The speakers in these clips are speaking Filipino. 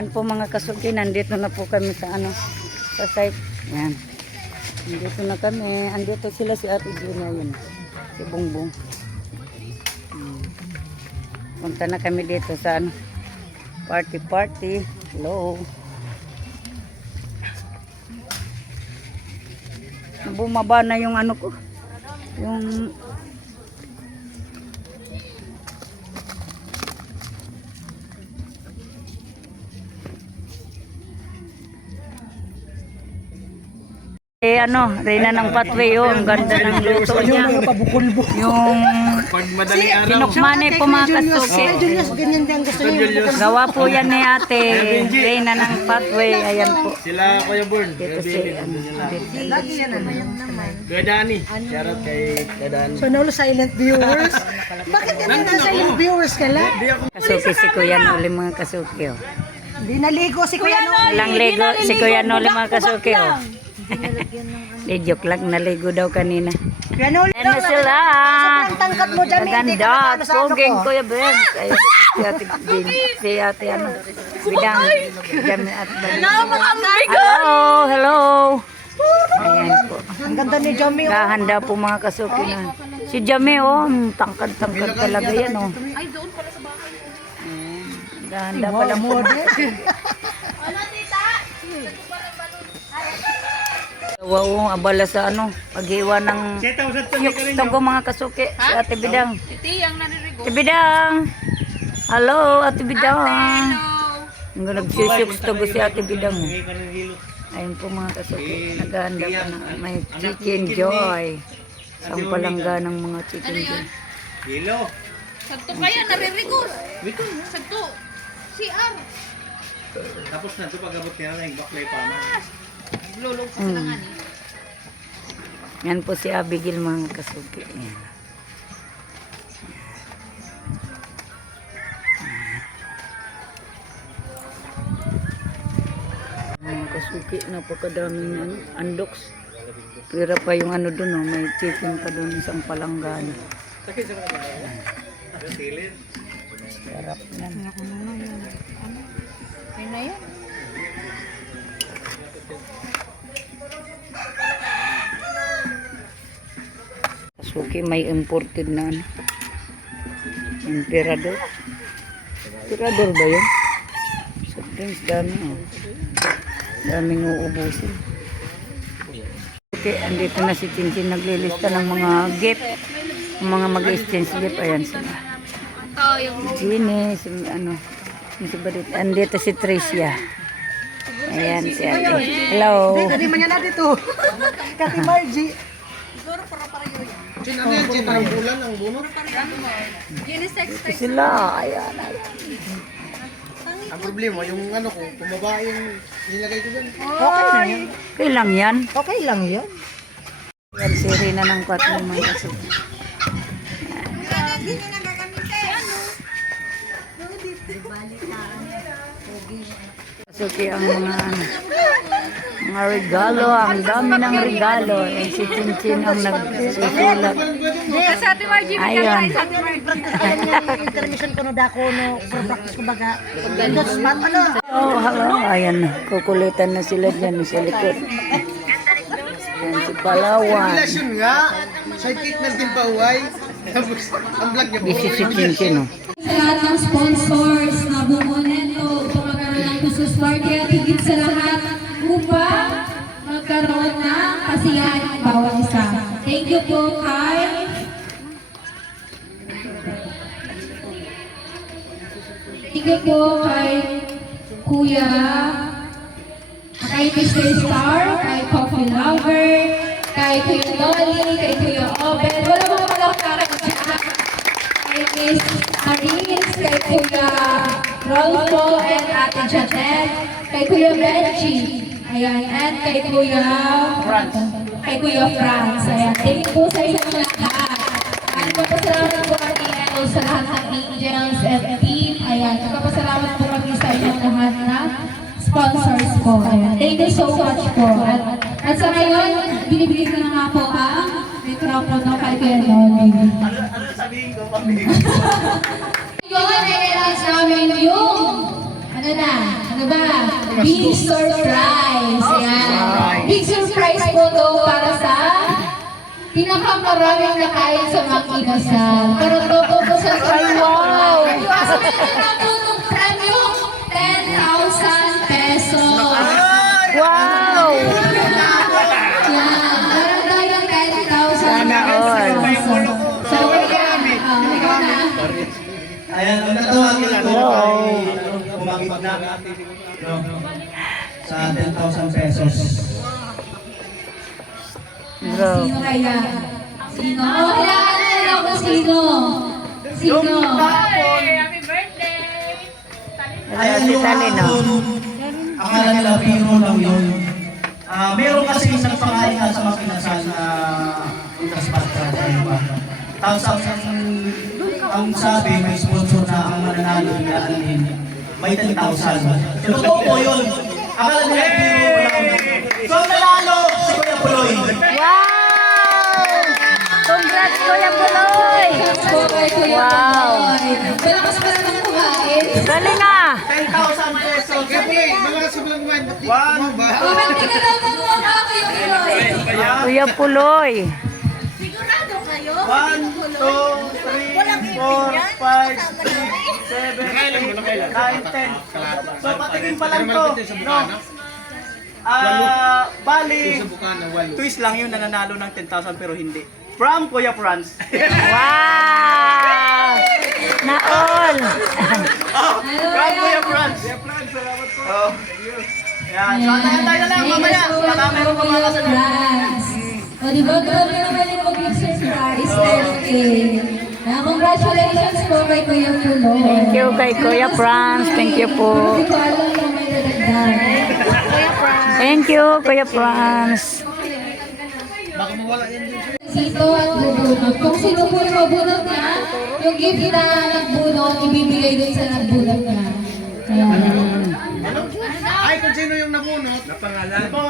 Ayan po mga kasuki, nandito na po kami sa sa site. Ayan. Nandito na kami. Andito sila si Ate Gina yun. Si Bongbong. Punta na kami dito sa party. Hello. Bumaba na yung ko. Yung Reyna ng Patway ang ganda ng luto niya. Yung pinukmane po mga kasuki. Gawa po yan ni Ate Reyna ng Patway. Ayan po. Sila Kuya Born. Dito si Kuya Dani. Shoutout kay Kuya Dani. So, no silent viewers. Bakit ganun na silent viewers ka lang? Kasuki si Kuya Noli mga kasuki. Hindi naligo si Kuya Noli. Walang ligo si Kuya Noli mga kasuki. Joke lang, naligo daw kanina. Kuya Noli. Ayan na sila. Ang tangkat mo dyan, hindi ka Ganda. nakano sa ano Puging ko. Kuya Ben. Si ate Bidang. Jami at Hello. Ayan po. Ang ganda ni Jomi. Kahanda po mga kasuki na. Si Jami tangkad talaga yan Ay, doon pala sa bahay. Kahanda pala po. Ano, tita? Wow, abala sa paghiwa ng yukstog mga kasuki. Si Ate Bidang. Titi, ang nanirigo. Ate Bidang. Hello, Ate Bidang. Hello. Nagsisyukstog si Ate Bidang. Ayun po mga kasuki. Naghahanda pa na may chicken joy. Isang palangga ng mga chicken joy. Hilo. Sagto kaya, naririgo. Sagto. CR. Tapos na ito pag-abot niya na yung baklay pa. Lulong pa sila nga ni. Yan po si Abigail mga kasuki. Yan. Mga kasuki, napakadaming andoks. Pira pa yung doon, may chicken pa doon, isang palanggan. Sarap yan. Ayun na yan. Kasuki, may imported na Emperador. Emperador ba yun? So, drinks, dami daming uubusin. Okay, andito na si Chinchin, naglilista ng mga gift, mga mag-exchange gift. Ayan sila. Gini, si Barit. Andito si Tricia. Ayan si Ate. Hello. Hindi man yan natin ito. Kati Margie. Ano yan? Parang bulan ang bunot. Ito sila. Ayan. Ang problema, yung ko, kumaba yung nilagay ko dyan. Okay na yan. Okay lang yan. Okay lang yan. Yan si Rina ng Patway mga kasuki. Kasuki ang mga regalo, ang dami ng regalo. Yan si Chinchin ang nagsusulat. Sa Ate Margie, Ayun. Intermission ko no dako no practice ko baga. Endos man Hello. Ayan, kukulitan na sila dyan sa likod. Yan si Palawan. Relasyon nga, sidekick ng Timpauay. Tapos, ang vlog niya Busy si Chinchin. Sa lahat ng sponsors na bumunin to upang magkaroon ng Christmas party at higit sa lahat upang magkaroon ng kasiyahan ng bawat isa. Thank you po kay Kuya, kay Mr. Star, kay Coffee Lover, kay Kuya Loli, kay Kuya Oben, wala mga malakaran siya. Kay Miss Arins, kay Kuya Rolfo and Ate Janet, kay Kuya Benji, ayan, and kay Kuya Franz. Ayan, thank you po sa inyong lahat. At magpasalamat po kami sa lahat ng angels and team. Ayan, magpasalamat po kami sa inyong lahat na sponsors po. Ayan, thank you so much po. At sa ngayon, binibigay ko na nga po ang mikropono kay Kuya Noli. Ano sabihin ko? Yun, ay namin yung, ano ba? big surprise. Ayan. Big surprise po to para sa pinakamaraming nakain sa mga kinasal. Pero to po sa wow! Kasi meron po itong premyo 10,000 pesos. Wow! Yan. Meron tayong 10,000 Sana all. pesos. So, ikaw na. Ayan, ang natawagin ko ay umagit na sa 10,000 pesos. Bro. Sino kaya? Sino? Oh, kailangan na kung sino. Sino? Happy birthday! Wala si Talino. Akala nila biro lang yun. Meron kasi isang pangalingan sa mga kinasal na intraspat ka sa iba. Tapos ang sabi, may sponsor na ang mananalo nila alin. May 10,000. So, totoo po yun. Akala nila biro lang. So, ang nanalo si Kuya Puloy. Wow! Congrats, Kuya Puloy! Wow! Malakas pa naman kumain. Galing na! 10,000 pesos. Malakas yung lang man. One. Oh, hindi ka daw kumama kayo, Pinoy. Kuya Puloy! Sigurado kayo? 1, 2, 3, 4, 5, 6, 7, 8, 9, 10. So, patingin pa lang to. No? Bali, twist lang yun, nananalo ng 10,000 pero hindi. From Kuya Franz. Wow! Na all! From Kuya Franz. Oh. Yan. So, antayin tayo na lang mamaya. Baka meron pa mga kasunod. O, di ba? Grabe naman yung mag-big surprise. Okay. Congratulations po kay Kuya Puloy. Thank you kay Kuya Franz. Thank you po. Hindi ko alam kung may dadagdag. Thank you, Kuya Franz. Sito at bubunot. Kung sino po yung mabunot niya, yung gift na nagbunot, ibibigay din sa nagbunot niya. Ayan. Ay, kung sino yung nabunot.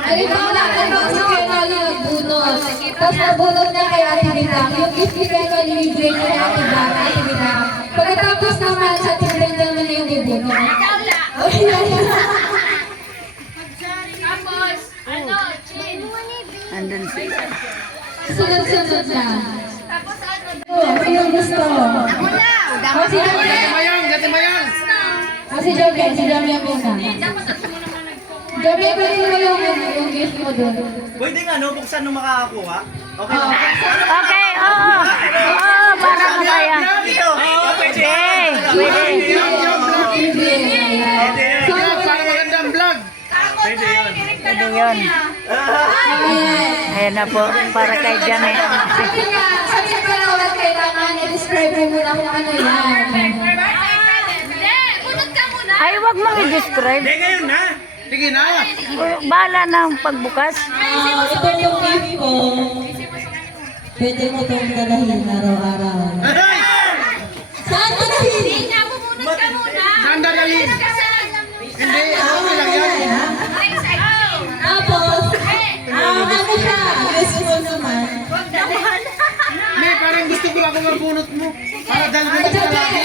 Ay, ito na, ito si Kenali nagbunot. Tapos nabunot niya kay Ate Bidang. Yung gift ni Kenali, ibibigay niya kay Ate Bidang, Ate Bidang. Pagkatapos naman sa Ate Bidang naman na yung bubunot. Tapos, ano, chin. Andun sila. Sunod-sunod na. Tapos ano, Ano yung gusto? O si Joken. Gati mayang. O si Joken, si Joken muna. dapat at mo naman nagpo. Joken, pwede mo yung gift mo doon. Pwede nga, no? Buksan nung makakakuha. Okay Oh, lang. Okay, oo. Oo, para masaya. Dito. Okay, pwede. So, Para magandang vlog. Pwede yun. Ayan na po, para kay Janet. sabi niya pala walang kailangan, i-describe mo muna kung ano yan. Hindi, bunot ka muna. Ay, wag mong i-describe. Ngayon na. Sige na. Bala ng pagbukas. Ito yung gift ko. Pwede mo itong dalahin araw-araw. Saan mo dalahin? Hindi nga, bumunot ka muna. Saan dadalhin? Hindi, okay lang yan. Tapos, ano siya? Useful naman. May parang gusto ko ako mabunot mo. Para dalhin Ito, ka lagi.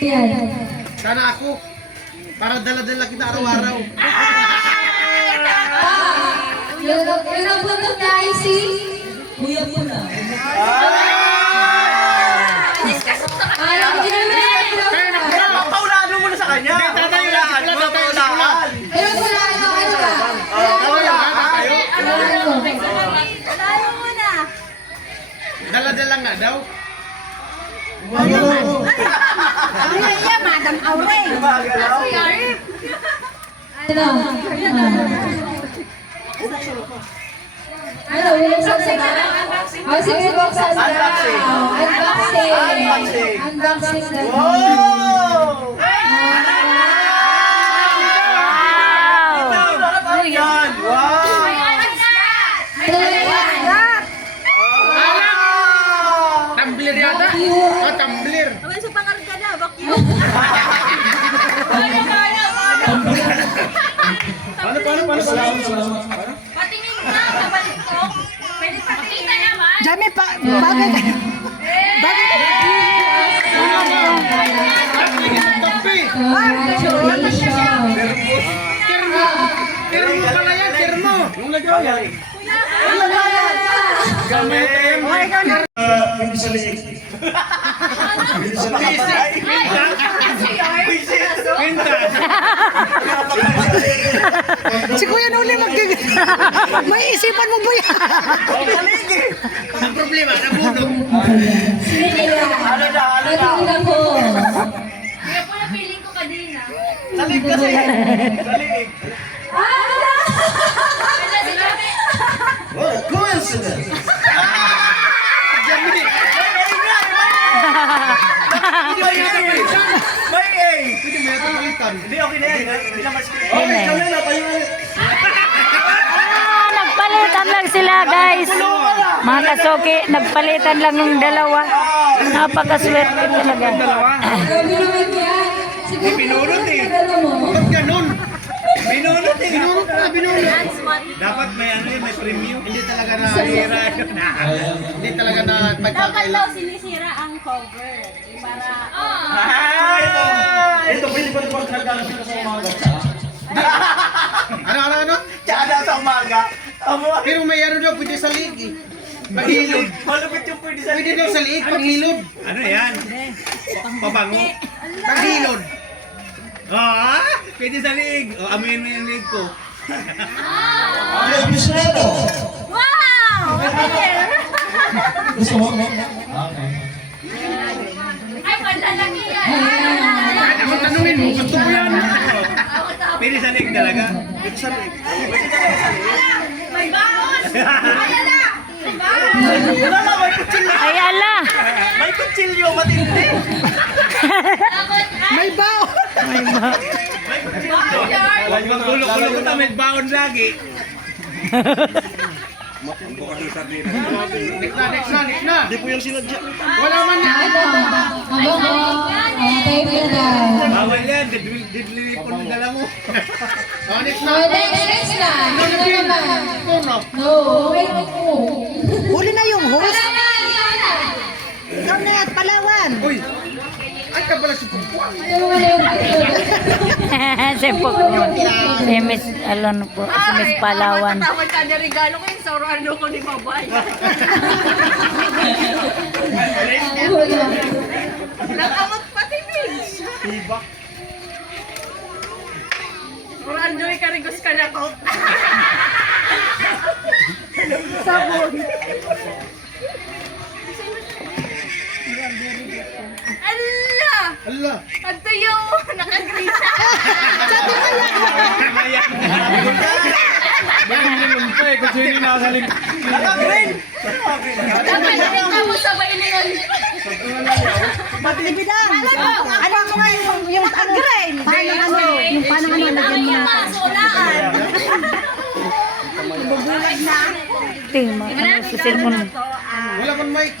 Yan. Sana ako. Para dala-dala kita araw-araw. Yung nabunod na ay si Kuya Pula. Ay, ang ginagawa niya. Paulaan mo muna sa kanya. Paulaan. Paulaan. Pero wala ano ba? Dala-dala nga daw. Ano? Ano, bubuksan sa ba? O, sige, buksan na. Unboxing. Unboxing. Unboxing. Unboxing na. Wow! Ano yan? Wow! Tumbler yata. Oh, tumbler. Paano? Patingin na, kabalik ko. Pwede pakita naman. Jami, bagay ka. Bagay ka. Yung lagayan. Hindi sa liig. Hindi sa liig. Si Kuya Noli may isipan mo ba yan? Ang problema, nabunod. Sige na. Patingin ako. Kaya po napiling ko kanina. Sa liig kasi. Sa liig. Kaya si Javi. What a coincidence. May A. Hindi, okay na yan. Hindi na mas... Okay, ikaw na lang. Tayo na. Nagpalitan lang sila, guys. Mga kasuki, nagpalitan lang yung dalawa. Napakaswerte talaga. Grabe naman yan. Siguro Pinulot eh. mo. Ba't ganun? Binunot eh. Binulot na, binulot. Dapat may ano yun, may premium. Hindi talaga na hira yun. Hindi talaga na Dapat pagkakaila. daw sinisira ang cover. Para, Ito, pwede ba ito nagkakaroon sila sa umaga? Ano? Tsada sa umaga. Pero may ano daw, pwede sa liig eh. Paghilod. Malupit yung pwede sa Pwede daw sa liig, paghilod. Ano yan? Pabango? Paghilod. Ah, pwede sa liig. O, amin mo yung liig ko. wow! Gusto mo? Ay, malalaki yan. Ako tanungin mo, gusto mo yan? Pwede sa liig talaga? Pwede sa liig. May baon! Ayan na! May baon! Wala na, may kutsilyo. Ay, ala! May kutsilyo, matindi. May bao! May bao. Huwag magulog-ulog ko may baon lagi. Next na. Hindi po yung sinadya. Wala man na. Ito. Abo ko. Tayo ko na. Bawal yan, didlilipon mo dala mo. Next na. Oh, next na. Ano naman? Puno. No, wait ko. Huli na yung host. Ikaw na. Ikaw na at Palawan. Uy. Ay ka pala si Pumpuan. Ano mo na yung Si Pokemon. Si Miss, alam po, si Miss Palawan. Tawag ka na regalo ko yung sauro ano ko ni Babay. Nakamot pati, Migs. Urandoy ka rigos ka na ko. Sabon. Allah! Ala. Ito yung nakagrisa. Naka-green! Dapat nakita mo sabay na yun. Maglibidang. Ano mo nga yung pag-grain? Paano ano? Yung paano ano lagyan mo na? Solaan. Ting, ano sa cellphone mo? Wala man mic.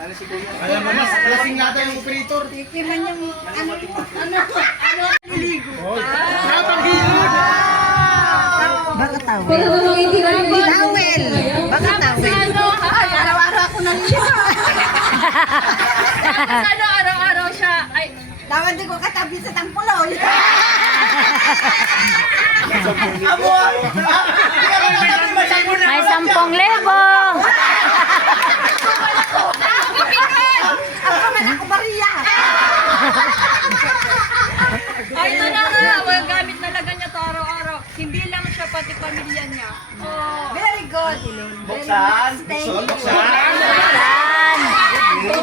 Alam mo mas lasing nata yung operator. Napaghilod. Baka tawel. Pero nung hindi na yung Tawel. Baka tawel. Ano? Araw-araw ako nang siya. Tapos ano, araw-araw siya. Ay, Tawad di ko katabi sa tangpuloy. Amo! May 10,000. ako man ako Maria. Ay, ito na nga. Walang gamit na lagan niya to araw-araw. Hindi lang siya, pati pamilya niya. Oh. Very good. Buksan!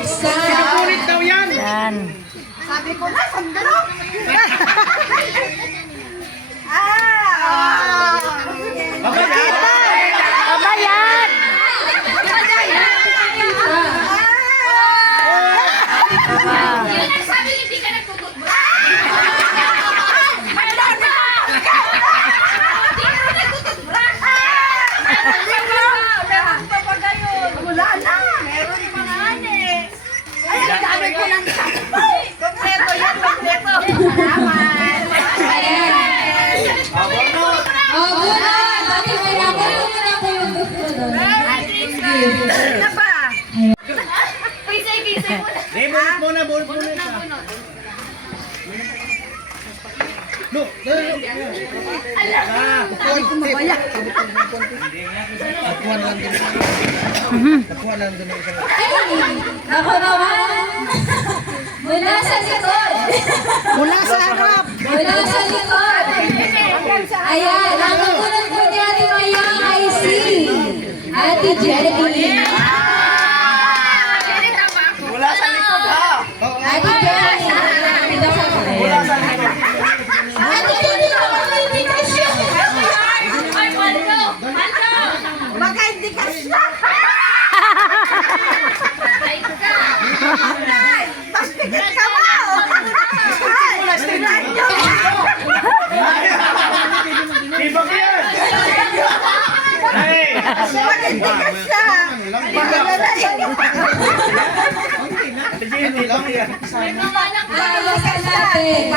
Sinukulit daw yan. Yan. Sabi ko na, sandalo. Pabayad! Yun ang sabi, hindi ka nagtututbrush. Meron na! Hindi ka nagtututbrush. Meron pa ba gayon? Wala na. Meron pa nga eh. Ay, ang dami ko ng sakto. Kompleto yan, kompleto. Salamat. Look, dali. Nakuha lang din. Nakuha lang din ng isang. Ako naman. Mula sa likod. Mula sa harap. Mula sa likod. Ayan, ang kapunod po ni Ate Maya ay si Ate Jenny. Mula sa likod ha! Ate Jenny. Mula sa likod. Ate Jenny, ako may invitation. Ay, Paldo! Paldo! Baka hindi ka siya. Ay, ka! Mas pigat ka ba? Ibang yan! Hey! Hindi ka siya. Ibang yan! May mga anak ka! Dasal natin.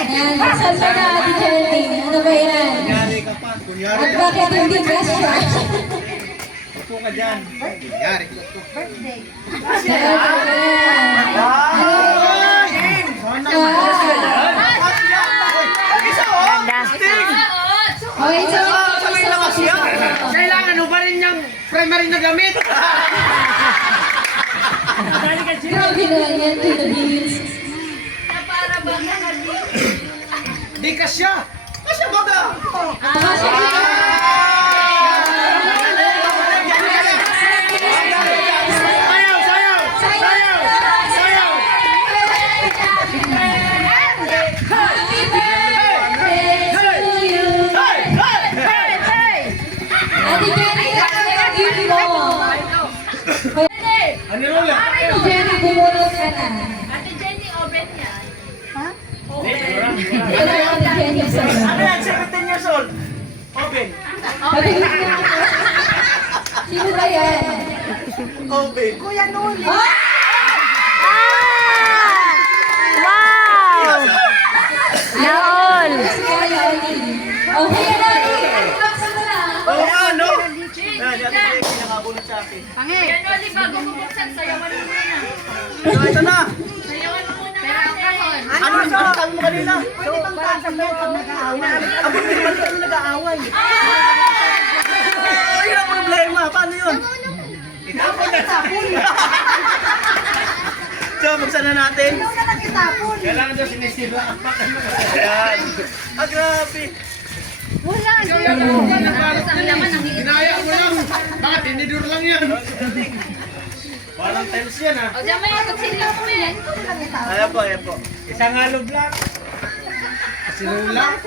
Ayan, dasal pa na Ate Jenny. Ano ba yan? Kunyari ka pa. Kunyari. At bakit hindi ka siya? Upo ka dyan. Kunyari. Isa oh! Sting! Okay, so, Sabay lakas yan! Kailangan mo ba rin niyang primary na gamit? grabe naman yan, Tito Beans. Na para ba nakali? Di ka siya. Kasi baga! Baka siya Sayaw! Sayaw! Sayaw! Happy birthday to you. Ate Jenny, ano ang gift mo? Ano yun ulit? Ate Jenny, bumunot ka na. Ate Jenny, open yan. Wala Ate Jenny sa Ano yan? 17 years old! Open! Ate Jenny, sino ba yan? Open! Kuya Noli! Wow! Naol! Okay, Noli. Unbox mo na. Oo nga, no? Yan, yan yung pinakabunod sa akin. Yan, Oli, bago bubuksan, sayawan mo muna. So, ito na! Sayawan mo muna. Pero ang kahon. Ano yung sinakal mo kanina? Pwede bang tasabihin pag nag-aaway? Ang pwede bang kami nag-aaway? Ay, ang problema. Paano yun? Itapon na. So, buksan na natin. Kailangan daw sinisira. Ayan. Ah, grabe. Ang laman ng Dinaya mo lang. Bakit? Tinidor lang yan. Walang tiles yan ha. O, diyan mo yung kutsilyo mo yan. Ayan po. Isang halog lang. Sinong lang?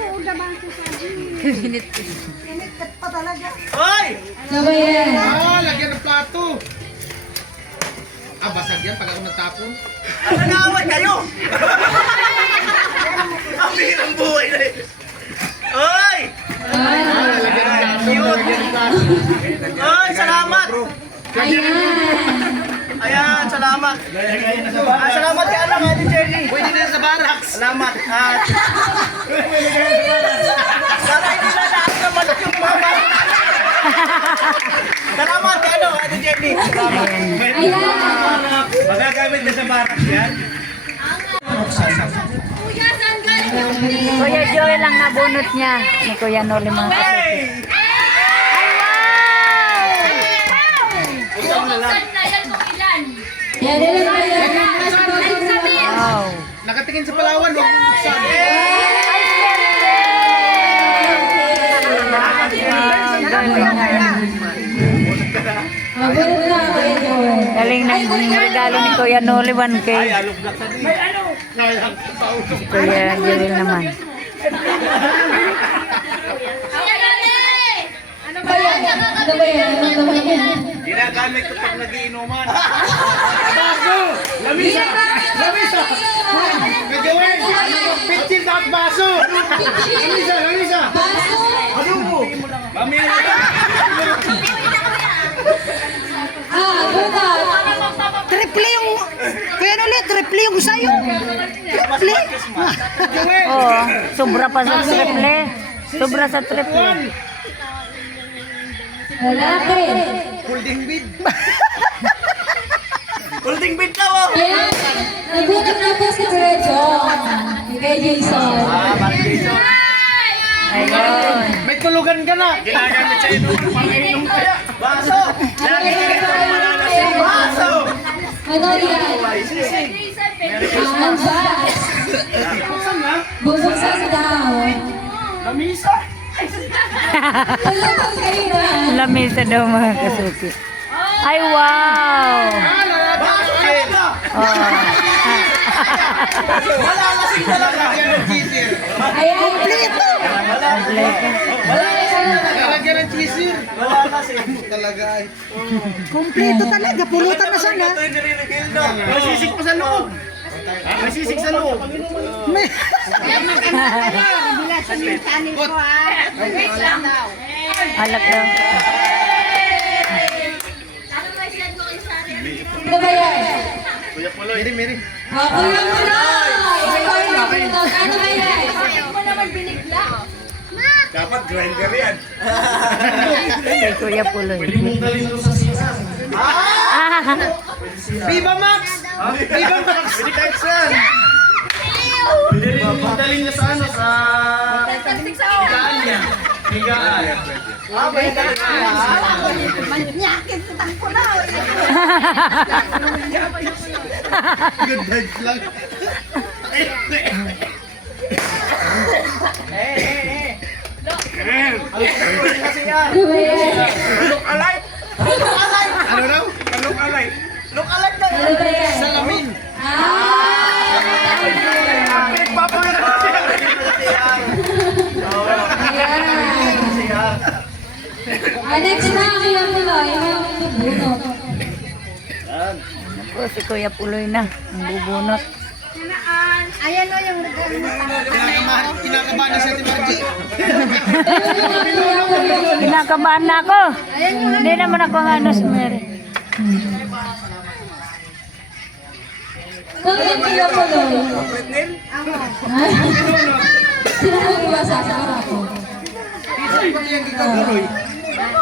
Hoy! Ano ba yan? Lagyan ng plato. Basag yan pag ako natapon. Ang nag-aaway kayo! Ang hirang buhay na eh. Hoy! Lagyan ng plato. Hoy, salamat! Ayan. Ayan, salamat. Salamat kay anak, Ate Jenny. Pwede na sa barracks. Salamat. At para hindi na lahat na manok yung mama. Salamat kay ano, Ate Jenny. Salamat. Ayan. Magagamit na sa barracks yan. Kuya, saan galing? Kuya Joey lang nabunot niya ni Kuya Noli mga kasete. Hey! Bubuksan na yan kung ilan. Yan na lang yan. Wow! Nakatingin sa Palawan, huwag mong buksan. Magulat na ako ito. Galing ng regalo ni Kuya Noli 1K. Alok black sa din. Kuya Joey naman. Kuya Lali! Ano ba yan? Ano ba yan? Ano ba yan? Ginagamit ko pag nagiinuman. Baso! Lamisa! Lamisa! Medyo eh! Pitchin dapat baso! Lamisa! Lamisa! Baso! Ano mo? Mamaya na yan. Donut! Triple yung... Kuya Noli, triple yung sa'yo. Triple? Oo, sobra pa sa triple. Sobra sa triple. Lalaki! Holding bid! Ulding bid daw oh! Ayan, nagutom na po si Kuya John. Kay Jason. Bang Jason. Ayun. May tulugan ka na. Ginagamit sa ino. Pang-inom kaya. Baso! Lagi ka naman baso! Ano yan? Ang bas. Bubuksan daw. Namisa! Tulog kayo na. Lamesa daw mga kasuki. Ay, wow! Bakit? Oh. Wala lasing talaga! Ayan. Kompleto. Lalagyan ng cheeser. Wala lasing. Talaga ay. Kompleto talaga. Pulutan na sana. Ito yung nire-reveal no? May sisig pa sa loob. May sisig sa loob. Alak daw. Ano ba yan? Miri, miri. Kuya Puloy! Ikaw yung punog. Ano ba yan? Bakit mo naman binigla? Dapat grinder yan. Kay Kuya Puloy. Mong galing doon sa sinas. Ah! Viva Max! Viva Max! Kahit saan. Dalhin niya sa ano, sa... Tastig sa Higaan niya. Higaan. May higaan. Manyakit sa tangko na. Good vibes lang. Kasi yan. Ano ba yan? Look alike! Look alike! Ano daw? Look alike. Look alike daw! Ano ba yan? Salamin. Nagpapangalan siya! Ayan. Next na, Kuya Puloy. Yung bunot. Ako, si Kuya Puloy na. Ang bubunot. Ayan o yung Kinakabahan na si Ate Margie. Kinakabahan na ako. Hindi naman ako nga ano si Mary. Bakit Kuya Puloy? Ha? Sino mo iwasa sa ako?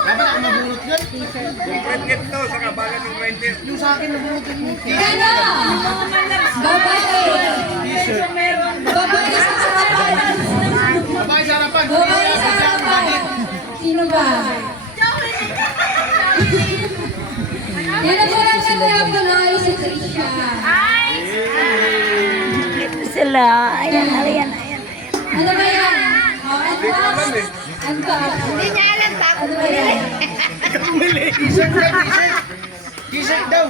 Dapat ako mabunot yan. Kaya na! Babae! Babae sa harapan! Babae sa harapan. Babae sa harapan! Sino ba? Yan ang parang sa Kuya Puloy, si Trisha. Ito sila. Ayan, ayan, ayan. Ano ba yan? Advance? Advance. Hindi niya alam pa. Ano ba yan? T-shirt daw, t-shirt. T-shirt daw.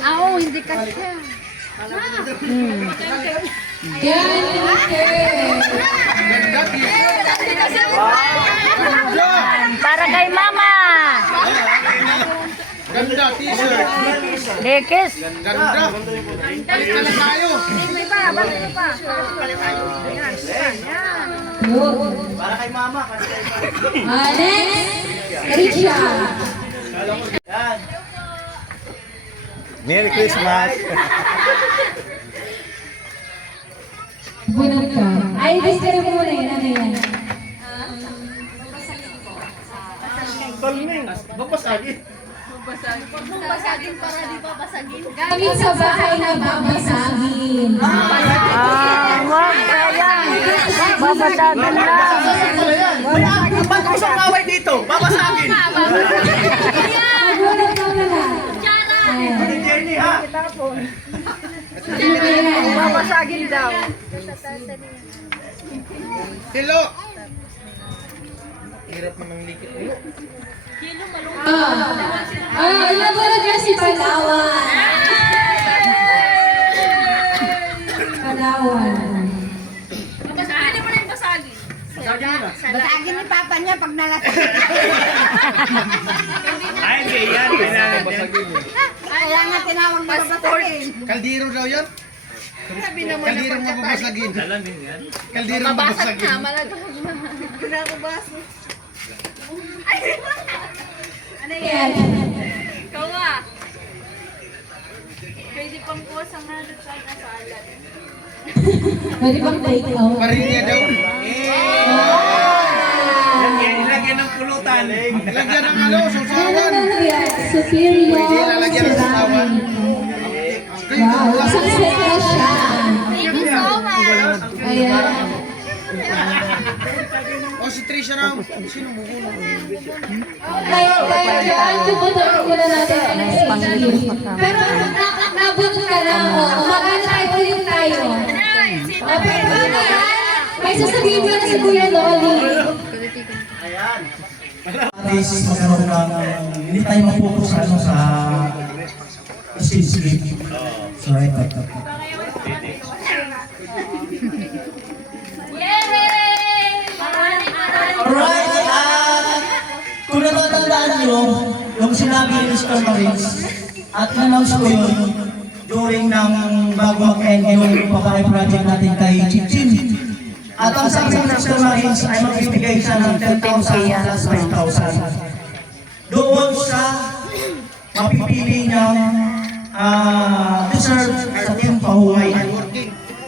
Oo, hindi kasya. Yan, t-shirt. Ganda, t-shirt. Hindi kasya. Para kay Mama. Ganda, t-shirt. Lekes. Ganda. Palit na lang tayo. May pa, basta may pa. Yun. Para kay mama. Kasi kay Next, Trisha. yan. Merry Christmas. Bunot ka. Ay, discard mo muna yun. Ano yan? Babasagin. Huwag mong basagin para di pa basagin. Gamit sa bahay na babasagin. Wag kaya. Babasagin na. Ba't gusto ang away dito? Babasagin. Nagbunot ka pala. Ayan. Jenny ha? Sino ba yan? Basagin daw. Hello. Hirap namang likit. Nagbunot ka si Palawan. Palawan. Basagin mo na yung basagin. Basagin ni Papa niya pag nalasing. Ay, hindi yan. Kailangan basagin. Kaya nga tinawag na basagin. Kaldiro daw yan. Kaldiro mababasagin. Kaldiro mababasagin. Ano Yan. Ikaw nga. Pwede pang kuha sa mga sa asalan. Pwede bang take out? Parinya daw. Ilagyan ng pulutan. Lagyan ng ano, susawan. Ayan, superior ceramic. Wow, success na siya. Thank you so much. Ayan. O si Trisha raw. Sino mo? Kaya tumutuloy muna natin ang CCU. Pero nabot ka na ako. Mag-antay ulit tayo. Pero ano yan? May sasabihin ka na si Kuya Loli. At least magkaroon ng hindi tayo mapokus sa ano sa stage game. So, right. Yay! Maraming Alright, kung natatandaan nyo, yung sinabi ni Mr. Marines, at na-announce ko yun during ng bago mag-end yung papahay project natin kay Chinchin. At ang sabi ni Mr. Marines ay magbibigay siya ng 10,000 plus 5,000 doon sa mapipili niyang deserve sa Team Pahuway.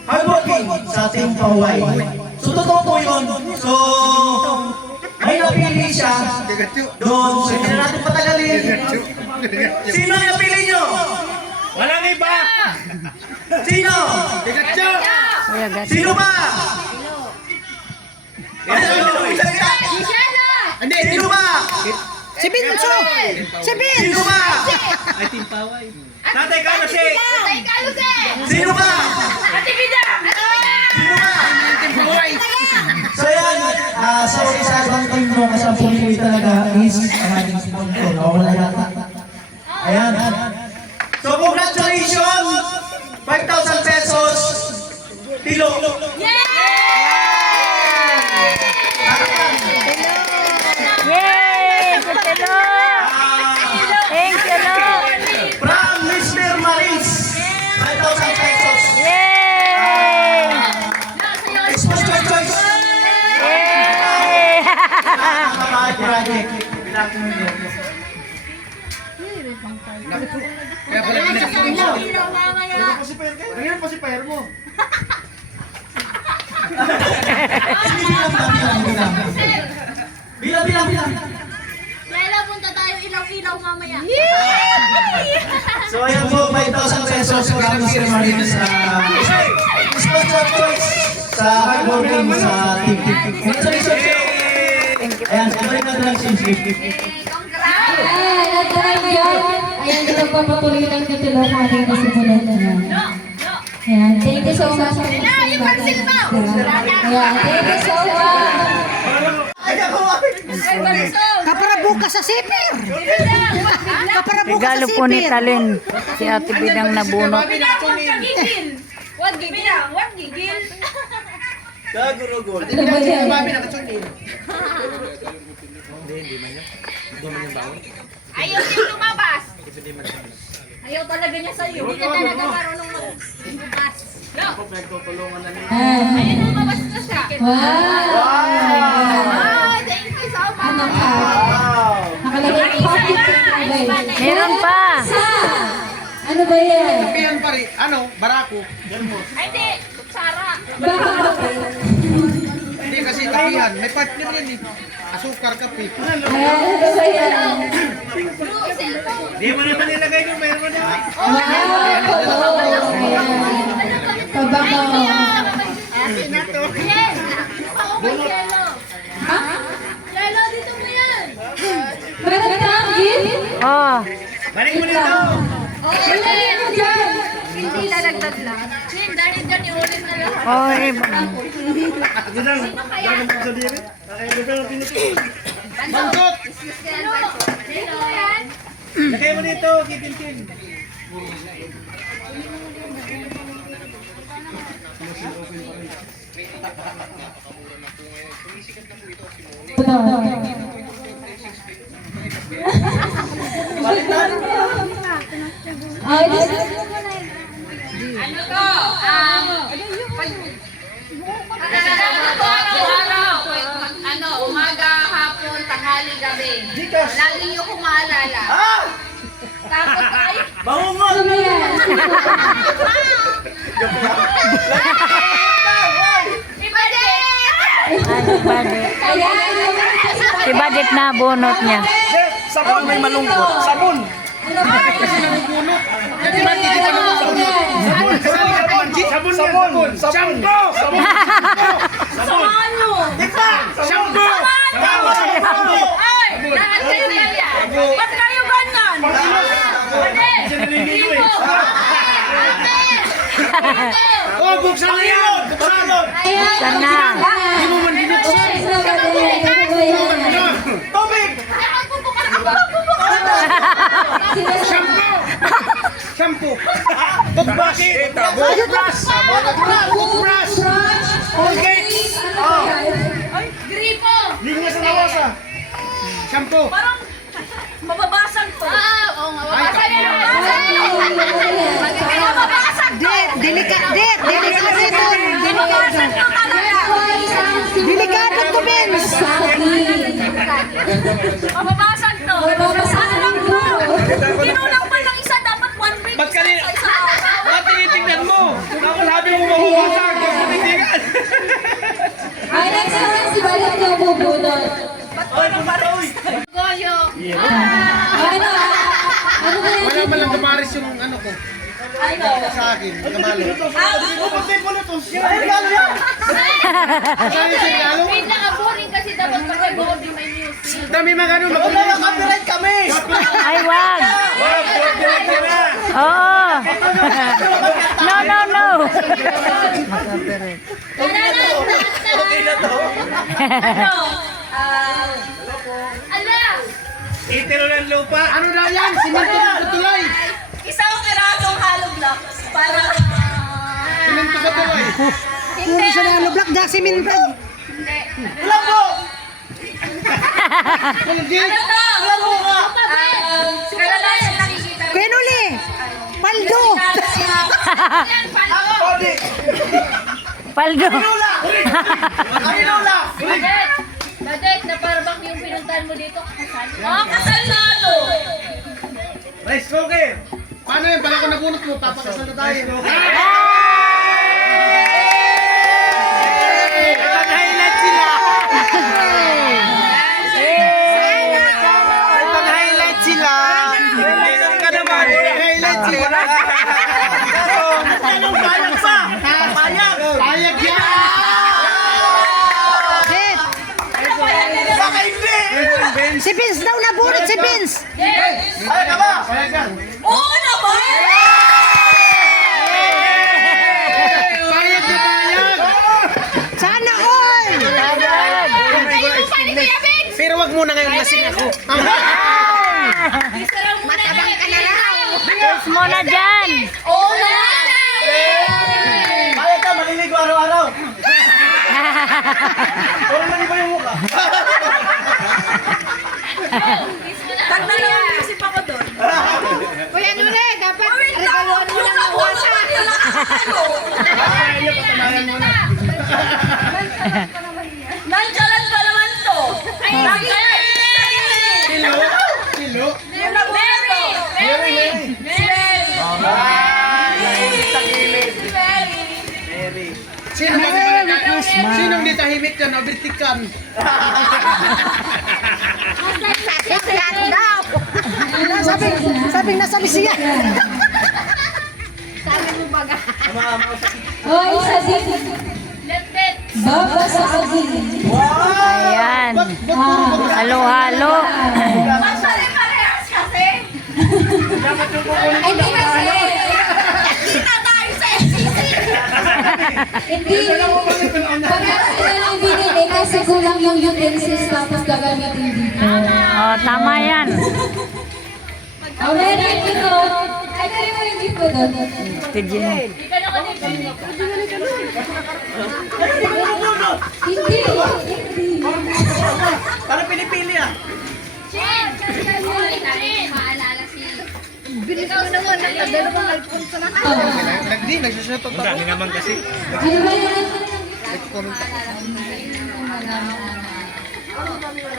Hardworking sa Team Pahuway. So, totoo po yun. So, may napili siya doon. So, hindi na natin patagalin. Sino ang napili nyo? Walang iba! Sino? Pikachu! Kuya Gat. Sino ba? Hindi, Sino ba? Si Binso! Si Bin! Sino ba? Tatay Carlos Sino ba? Ate Bida! Sino ba? So yan, sa isa-isang team mo, kasi ang pumili talaga is ang ating sponsor. Nawawala yata. Ayan. So congratulations! 5,000 pesos. Tilo. Yay! Kutilo! Thank you, Lord! From Mr. Marines. 5,000 pesos. Yay! Sponsor choice. Yay! Kapag project. Kaya pala pinag-inom mo. Ilaw mamaya. Nangyari pa si Payer mo. Bilang. Kaya punta tayo ilaw-ilaw mamaya. So ayan po, 5,000 pesos from Mr. Marines sa sponsor choice sa hardworking sa team. Congratulations! Ayan, sabay natin ang sinship. Ayan, at talagang ayan, nagpapatuloy ng tutulong ang ating nasimulan na. Ayan, thank you so much. Ayan, thank you so much. Kapara bukas sa sipir. Kapara bukas Regalo sa po ni sipir. Talin. Si Ate Bidang nabunot. Huwag gigil. Huwag gigil. Ano ba yan? Ayaw din lumabas. Ayaw talaga niya sa'yo. Hindi ka talaga marunong magbukas. No. Ayaw lumabas na siya. Wow! Thank you so much. Ano ka? Nakalagay yung pocket card. Meron pa! Ano ba yan? Kapihan pa rin. Ano? Barako. Ay, di. Sara. Baka Hindi kasi kapihan. May partner yan eh. Asukar kape. ayan, ano ba yan? Blue cellphone. Di mo naman nilagay yung meron na. Wow! Ayan. Pabango. Yes. Ako kay Yelo. Ha? Yelo, dito mo yan. Meron kang gift? Oh, Balik mo dito. Ilagay mo dyan. Hindi lalagdag lang. Chin, dahil dyan iulit na lang. oh, riba. Sino kaya? Bangkot. Sino? Sino yan? Lagay mo dito. Kitin-tin. Ay, Ano to? Araw-araw. Ano, umaga, hapon, tanghali, gabi. Lagi niyo kong maalala. Tapos ay, Bangungot! ano ba yan? iba din! Ano ba di? Ayan, naman kasi Si Budget na bunot niya. Sabon may malungkot. Sabon. Sabon. Shampoo. Samahan mo! Shampoo. Ay! Lahat kayo ganyan! Ba't kayo ganyan? Gripo! Oh, buksan mo yan. Buksan mo. Sana. Tubig. Shampoo. Shampoo. Toothbrush. Toothbrush. Toothbrush. Colgate. Ay, gripo! Hindi ko na sa nawasa. Shampoo. Parang mababasag to. Oo nga, mababasag yan. Mababasag to. Delikado ito. Mababasag to talaga. Delikado to, Vince. Mababasag to. Mababasag to. Kinulang pa ng isa, dapat 1 week. Ba't kanina? Sa isang araw. Ba't tinitingnan mo? Tapos sabi mo mabubasag. Tinitingan. Ay, next naman si Balat yung bubunot. Goyo. Ano? Ano ba yung Wala malang kamaris yung ano ko. Ano? Sa akin. Kamalo. Wait lang, boring kasi dapat pag-record yung may music. Dami mga ano. Copyright kami. Ay, wag. Oo. No, no, no. Ano? Ala! Itiro ng lupa. Ano na yan? Simento ng tutulay. Isang pirasong hollow blocks para... Simento sa tulay. Puro siya na block, Jasmine. Hindi. Lambo! Ano to? Kalala yung nakikita. Penuli. Paldo. Yan, paldo. Paldo. Arinola! Dadet, na parang yung pinuntahan mo dito, kasal. Oh, kasal na to! Rice cooker! Paano yun? Pala ko nabunot mo, papakasal na tayo. Pag-highlight sila! Pag-highlight sila! Meron ka naman! Pag-highlight sila! Anong payag pa? Payag! Payag yan! Jet. Baka hindi! Si Vince daw nabunot si Vince. Payag ka ba? Payag yan! Oo naman! Payag na payag! Sana all. Kayo mo pa ni Kuya Vince! Pero wag muna ngayon lasing ako. Isarang mo na yung Kiss mo na dyan. Oo na! Payag ka, maliligo araw-araw. Puro lang iba yung mukha. Tagna lang yung isip ako doon. Kuya Nule, dapat regaluan mo lang ang wasa. Nonchalant pa naman to! Ay, nonchalant! Kilo? Kilo? Mary! Mary! Mary! Sinong di tahimik ka na birtikan? Sabi nasabi siya. Hoy, sa din. Letbet! Baba sa agin. Ayan. Halo-halo. Pare-parehas kasi! Hindi kasi. Kita tayo sa FCC! Hindi. Parehas sila lang binili kasi kulang yung utensils tapos gagamitin dito. Oh, tama yan. Oh, meron dito. Ay, kaya mo yung dito doon. Tidyo. Hindi ka naman dito. Hindi. Hindi. Parang pinipili ah. Chin! Chin! Maalala si... Ikaw naman, dalawang iPhone sa Nagdi, nagsusutot ako. Dami naman kasi. Ano ba yan?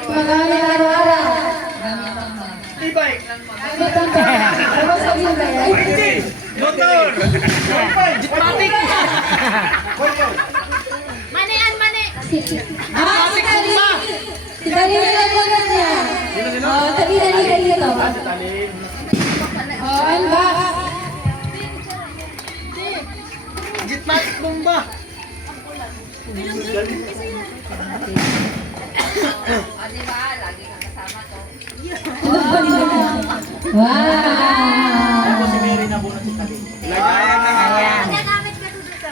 Magamit araw-araw. Tibay. Gamit ang pera. Ano sabihin ba yan? Motor. Jitmatic. Mani! Ah, Dali na lang ulit niya. Oh, dali dito. Oh, unbox. Gitna bomba. Wow!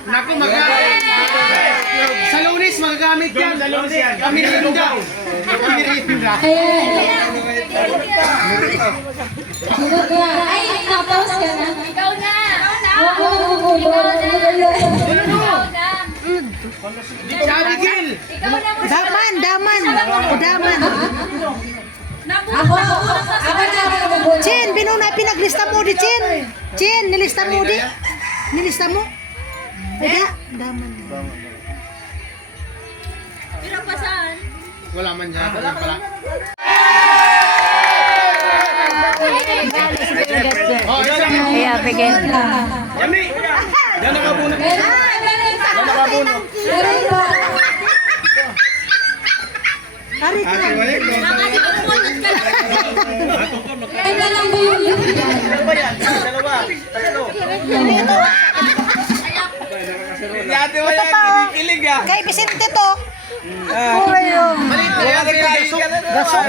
Naku, magagamit. Sa Lunes, magagamit yan. Kami rinda. Kami rinda. Ayan. Sunod na. Ay, nakapause ka na. Ikaw na! Oo, Sabi Gil. Ikaw na mo! Daman, daman. O daman. Ako na. Chin, binuna pinaglista mo di Chin. Chin, nilista mo di. Nilista mo. Kaya, daman. Pinapasan! Wala man dyan. Wala pala. Oh, isa. Kaya bigyan. Yami. Yan nakabunot. Meron pa. Hari ka. Nakalimutan ka na! Ay, na lang ba yung gift yan? Yate mo yan. Kinikilig ah. Kay Vicente to. Maliit na yan. Gasok.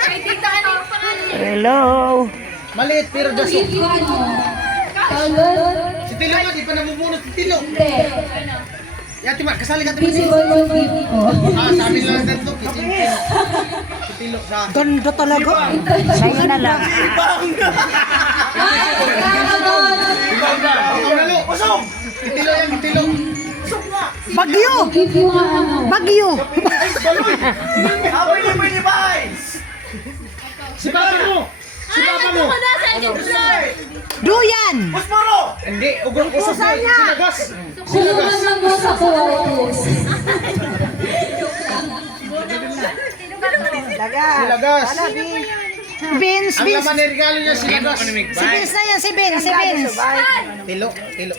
Ay, tita, ano yung pangalan? Hello. Maliit pero gasok. Gift yung ano? Tawag? Si Tilo nga, di pa namubunot si Tilo. Hindi. Yate ma, kasali ka Visible yung gift ko. Sabi lang ganito. Si Tilo sa... Ganda talaga. Sa'yo na lang. Ay, nakakabot. Ikaw na lo. Usong! Si Tilo yan, si Tilo. Bagyo. Gift yung ano? Bagyo. Si Papa mo! Si Papa mo! Ako na sa second floor! Duyan. Hindi, ugrong usok mo. Sinagas. Sulungan lang mo sa kuwatis. Silagas. Beans, Ang beans. laman ng regalo niya, silagas. Si Beans na yan, si Beans, si Beans. Tilo, Tilo.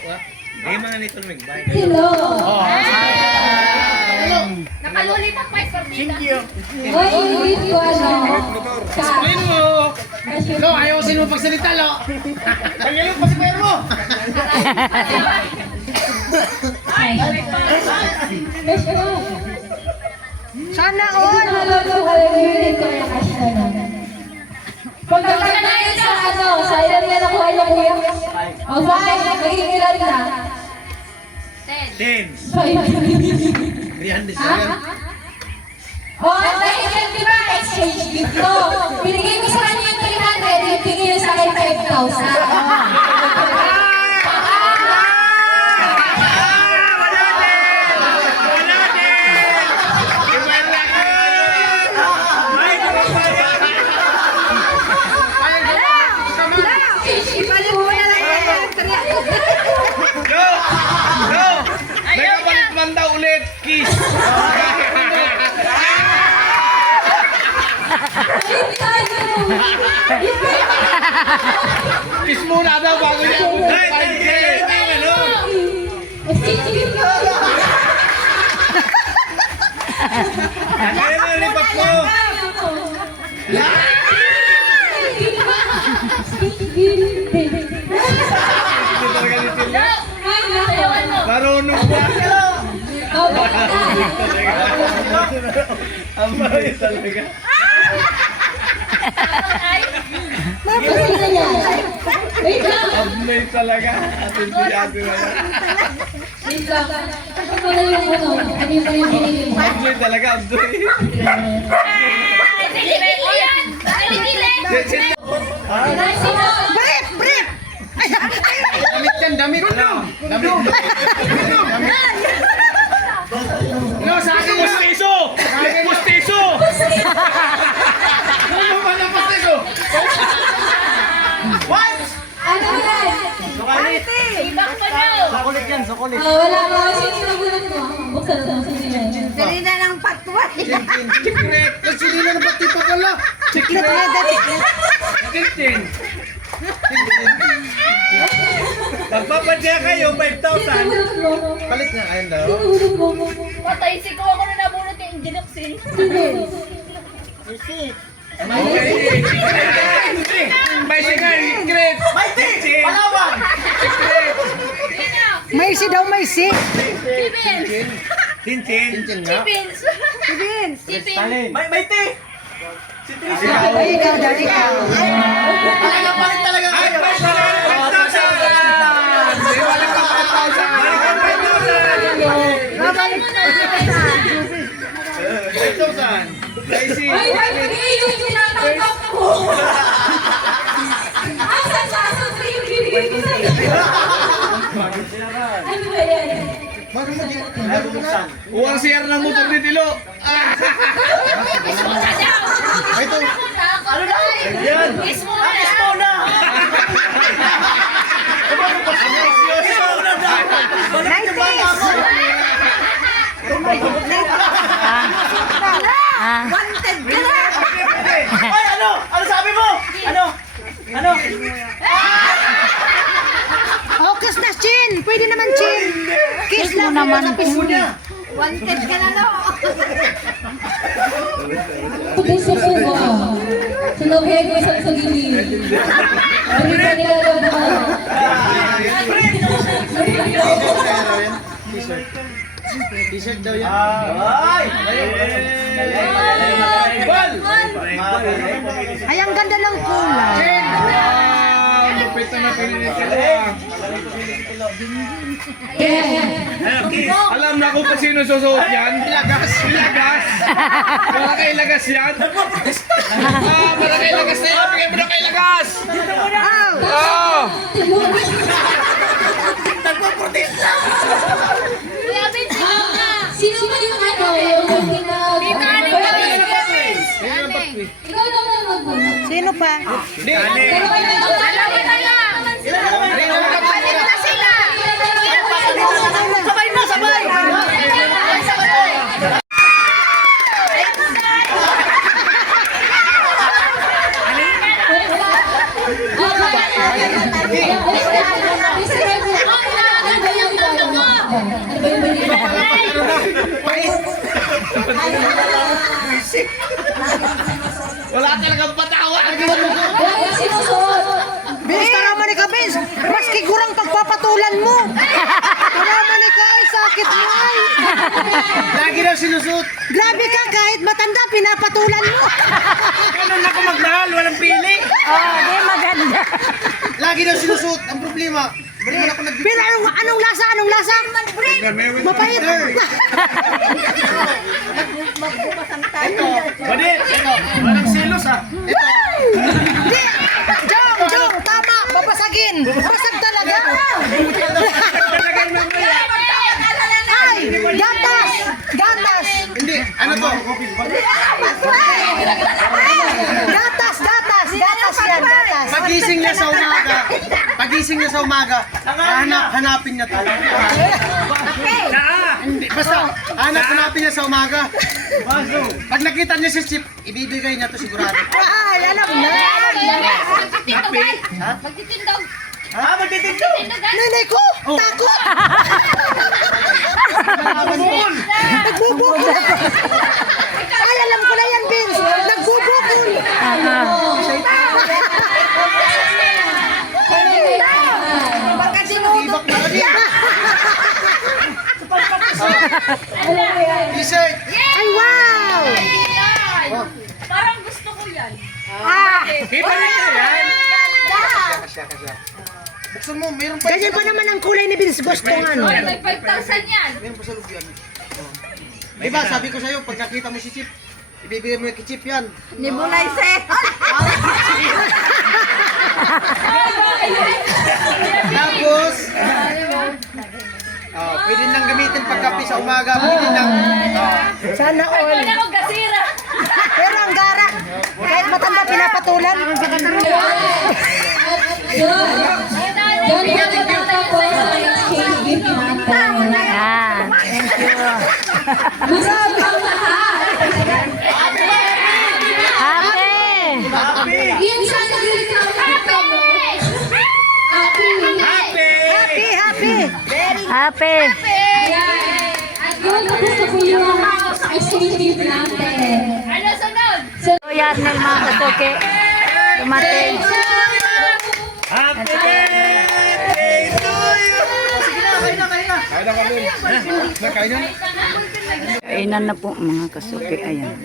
Hello. Nakalulipang pa yung formita. Hoy, yung gift ko ano? Ayun mo! Lo, ayaw mo pagsalita, Lo. Pagyalit pa si Kuya mo. Ay. Let's go. Sana all. Nalala ko kayo yung unit ko na cash na nun. Pagkakita natin sa ano, sa ilan yan ako ay kuya. O, fine. Magiging ilan na. 10. 5. 300 Ha? O, dahil yan, di ba, exchange gift ko. Binigay ko sa kanya yung 300, yung bigay niya sa akin 5,000. May kapalit man daw ulit, kiss. Kiss muna daw bago niya. Kaya na lipat mo. Marunong ba? Ang bahay talaga. Wait lang. Abnay talaga. Atin piyado na yan. Wait lang. Ako pala yung ano, ano yung pinipili mo? Abnay talaga, Abnay. Dili-dili yan! Dili-dili! Brief, brief. Damit yan, damit. Damit. No, sa akin pustiso! Pustiso! Ano ba na pustiso? What? Ano yan? Ibang pa daw! Sakulit yan, sakulit. Wala mo. Sino nagulat mo? Buksan na ito. Sino yan? Dali na lang patwa. Secret! Kasi nila na pati pa pala. Chiklit na dati. Secret! Magpapadya kayo, 5,000. Sino nagulat mo? Palit nga kayo daw. Sino nagulat mo? Patay si ko ako na nabunot yung Ingenuxi. May singal, great. Mighty! Palawan! May si daw, may si. Cincin. Mighty! Si Trisha! Ay, ikaw daw, ikaw. Talaga pa rin talaga kayo! Ay, pag-ibig yung tinatanggap ko! Asan sa asan sa yung bibigay ko sa'yo? Ano ba yan? Uwang CR ng motor ni Tilo. Ano na? Yan. Kiss mo na. Wanted ka na. Ay, ano? Ano sabi mo? Ano? Ano? Oh, kiss na, Chin. Pwede naman, Chin. Kiss mo na naman. kiss mo niya. Wanted ka na, no? Puso ko ba? Sa lawag ko sa gilid. Hindi ka nilalabas. T-shirt daw yan. Ay! Bal! Ay, ang ganda ng kulay. Lupit na pinili Tilo. Alam na kung sino susuot yan. Ilagas. Para kay Lagas yan. Para kay Lagas na yan. Bigay mo na kay Lagas. Kuya Ben, sino ka? Sino ba yung ano? Yung ikaw lang naman. Sino pa? Alam na sila. Sabay na, sabay! Wala talagang patawa. Bakit sinusuot? Bilis ka naman ikaw, Vince. Maski gurang pagpapatulan mo. Naman ikaw, ay sakit mo ay. Lagi daw sinusuot. Grabe ka, kahit matanda, pinapatulan mo. Ganun ako magdahal. Walang pili. Oh, di maganda. Lagi daw sinusuot. Ang problema. Balik mo na ako Pero anong lasa? Anong lasa? Mapait. Badit, ito. Walang selos ah. Di! Jong, tama. Babasagin. Basag talaga. Ay, gatas. Hindi, ano to? Gatas yan, gatas. Pagising niya sa umaga, hanapin niya to. Hindi, basta, hanapin niya sa umaga. Pag nakita niya si Chip, ibibigay niya to sigurado. Ay, alam na. Magtitindog. Ha? Magtitindog! Nanay ko, takot. Nagbubukol. Ay, alam ko na yan, Vince. Nagbubukol. Baka sinutot na siya. T-shirt! Ay, wow. Parang gusto ko yan. Kita niyo yan? Buksan mo, mayroon pa Ganyan pa naman ang kulay ni Vince. Gusto nga, no? May 5,000 yan. Mayroon pa sa loob yan. Diba, sabi ko sa'yo, pag nakita mo si Chip, ibibigay mo yung kay Chip yan. Nebulizer. Tapos, pwede nang gamitin pagkapi sa umaga, pwede nang... Sana all. Wala ko gasira. Pero ang gara, kahit matanda pinapatulan. Yan po natatapos ang exchange gift natin. Yan. Thank you. Masarap ang lahat. Happy! Yan sa nagiging nakakita mo. Happy. Happy. Happy! Yan. At yun, gusto ko yung exclusive natin. Ano sunod? So, Kuya Arnel, mga kasuki. Dumating. Kaya na kami. Nakain na. Kainan na po mga kasuki. Ayan.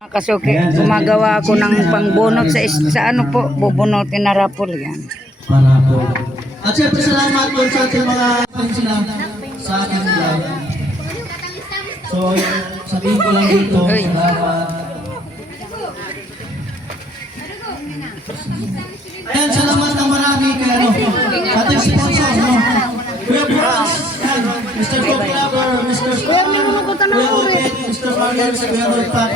Mga kasuki, gumagawa ako ng pangbunot sa ano po, bubunutin na rapol yan. Para po. At syempre salamat po sa ating mga sila sa ating vlog. So, sabihin ko lang dito, salamat. Ayan, salamat ng marami kay ano, sa ating sponsor, no? Kuya Franz, yan, Mr. Cook Lover, Mr. Star, Kuya Obed, Mr. Marius, Kuya Roy Pat,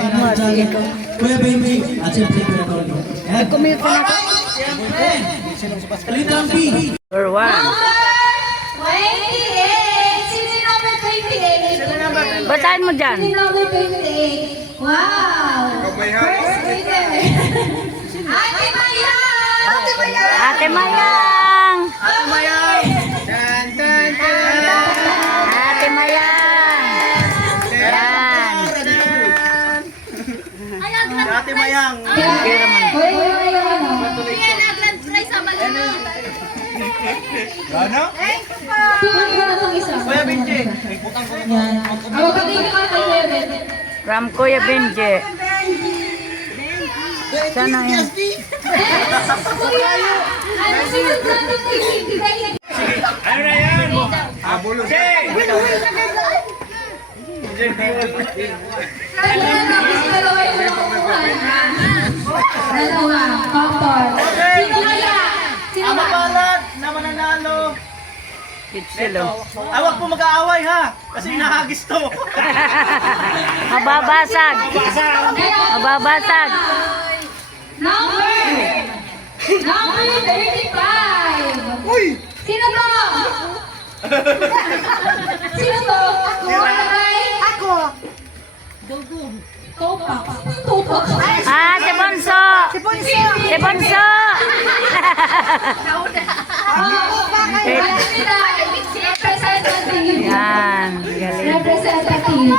Kuya Benji, at syempre Kuya Tolio. Ayan. Siyempre, Kalitang P. Number 1. 28! Sino yung number 28? Basahin mo dyan. Sino yung number 28? Wow! First winner! Ate Maya! Ate Mayang! Ate Mayang! Ate Mayang! Yan. Ate Mayang! Yan na grand prize sa balon. Ano? Kuya Benji! Ako patingin ka kay Level. From Kuya Benji. Sana yan. Ano sinunod natin kay Ano na yan? Abulo. Dalawa, Doctor. Sino kaya? Sino Ang ba? mapalat na mananalo. Kitsilo. Awag po mag-aaway ha, kasi hinahagis to. Mababasag. Mababasag. Number 35. Uy! Sino to? Sino to? Ako. Topak. Topak. Ah, si Bonso. Si Bonso. Representative. Yan. Galing. Representative.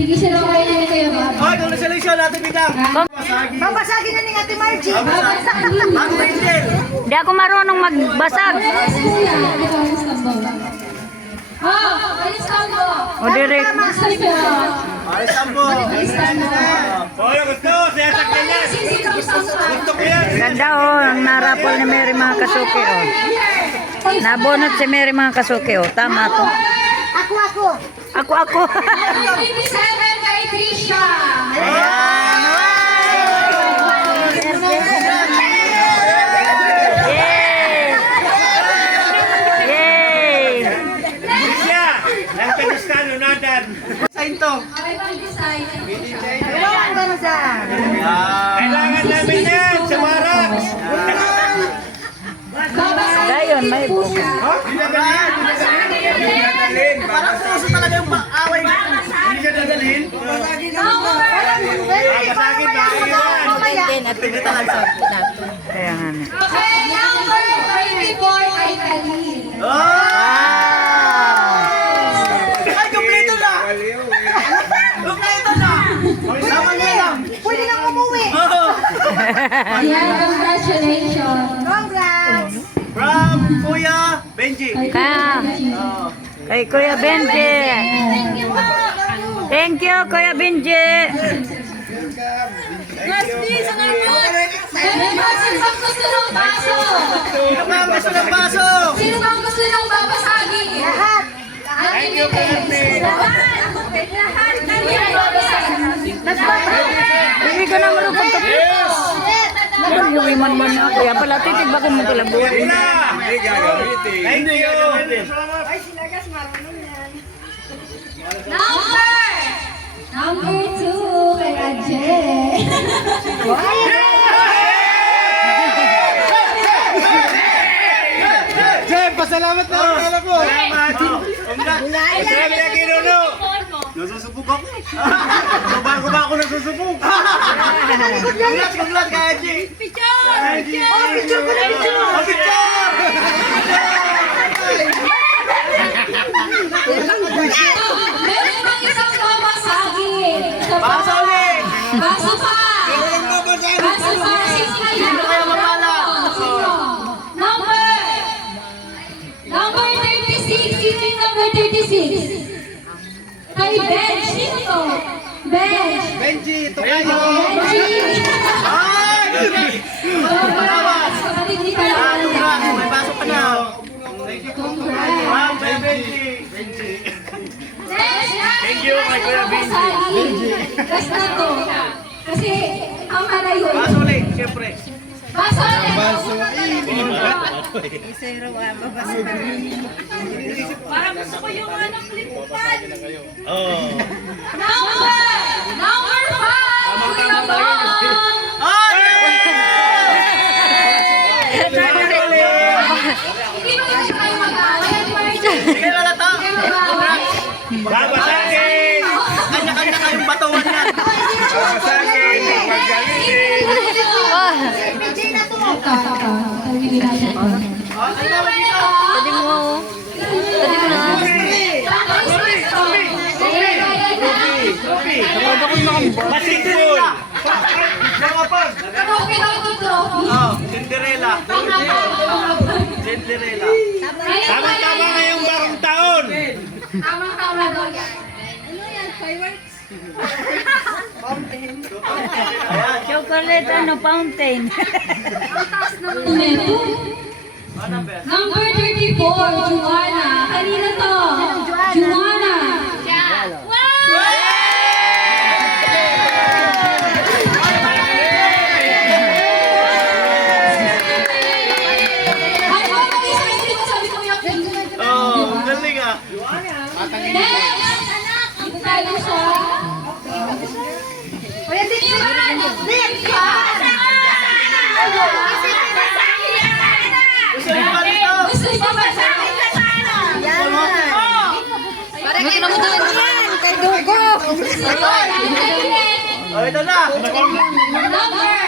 Tigil siya lang kayo niya kayo ba? Hoy, congratulations natin biglang. Babasagin na ni Ate Margie. Ang Rachel. Hindi ako marunong magbasag. Alis Tambo. O direct. Aris Tambo. Hoy, gusto. Saya sakyan yan. Gusto ko yan. Ganda oh. Ang narapol ni Mary mga kasuki oh. Nabunot si Mary mga kasuki oh. Tama to. Ako. 27 kay Trisha. Yay! Yay! Siya. Ang Kristiyano natin. Sign to. Okay, mag-design. Kailangan namin yan sa Marax. Gayon, may buka. Parang puso talaga yung away. Hindi ka dadalhin? Babasagin na. Kaya nga na. Okay, number 34 kay Kalin. Ay, kompleto na! Kompleto na! Sama niya lang! Pwede nang umuwi. Yeah, congratulations. Congrats. From Kuya Benji. Kay Kuya Benji. Thank you, Kuya Benji. Sino bang gusto ng baso? Sino ba ang gusto ng baso? Sino bang gusto ng babasagin? Lahat. Thank you, Hindi ka naman ang pagkapit. Nagayuwi man na. Kaya pala titig bakit mo talaga. Hindi gagamitin. Thank you! Number 2 kay Ajay. Jem, pasalamat na ang kala po. Salamat! Sabi na kinuno. Nasusubok ako. Ako ba ako nagsusubok? Congrats, congrats kay G. Picture! Oh, picture ko na, picture. Oh, picture! Meron pang isang babasagin. Isa pa. Baso ulit! Baso pa. Baso pa. Sino kaya mapala? Sino? Number 36. Sino yung number 36? Kay Benj. Sino to? Benj. Benji, ito kayo! Benji. Ay! Congrats. Kapatid ni Kalala. Congrats, may pasok ka na. Congrats. Wow, kay Benji. Thank you, my Kuya Benji. Basta to. Kasi, ang malayo. Baso ulit, siyempre. Baso ulit. Parang gusto ko yung klipupan. Number 5. Kuya Bong. Ay! Hindi mo kasi kayo mag-aaway. Sige na lang to. Hindi mag-aaway. Babasagin! Kanya-kanya kayong batawan yan. Pasagin, magalitin. Pwede mo. Cinderella! Mga pag! Oh, Cinderella. Cinderella. Tama-tama ngayong bagong taon. Tama-tama daw yan. Chocolate, fountain. Number 34, Juana. Kanina to? Juana. Ay, mag-isa, hindi ko sabi ko yung Oh, galing ah. Next! Dito tayo sa... Pwede Iwan! Next! Gusto niyo ba dito? Gusto niyo ba sa Yan na. Parang kinukutulan ko yan. Kay Dugo. Oh, ito na. number?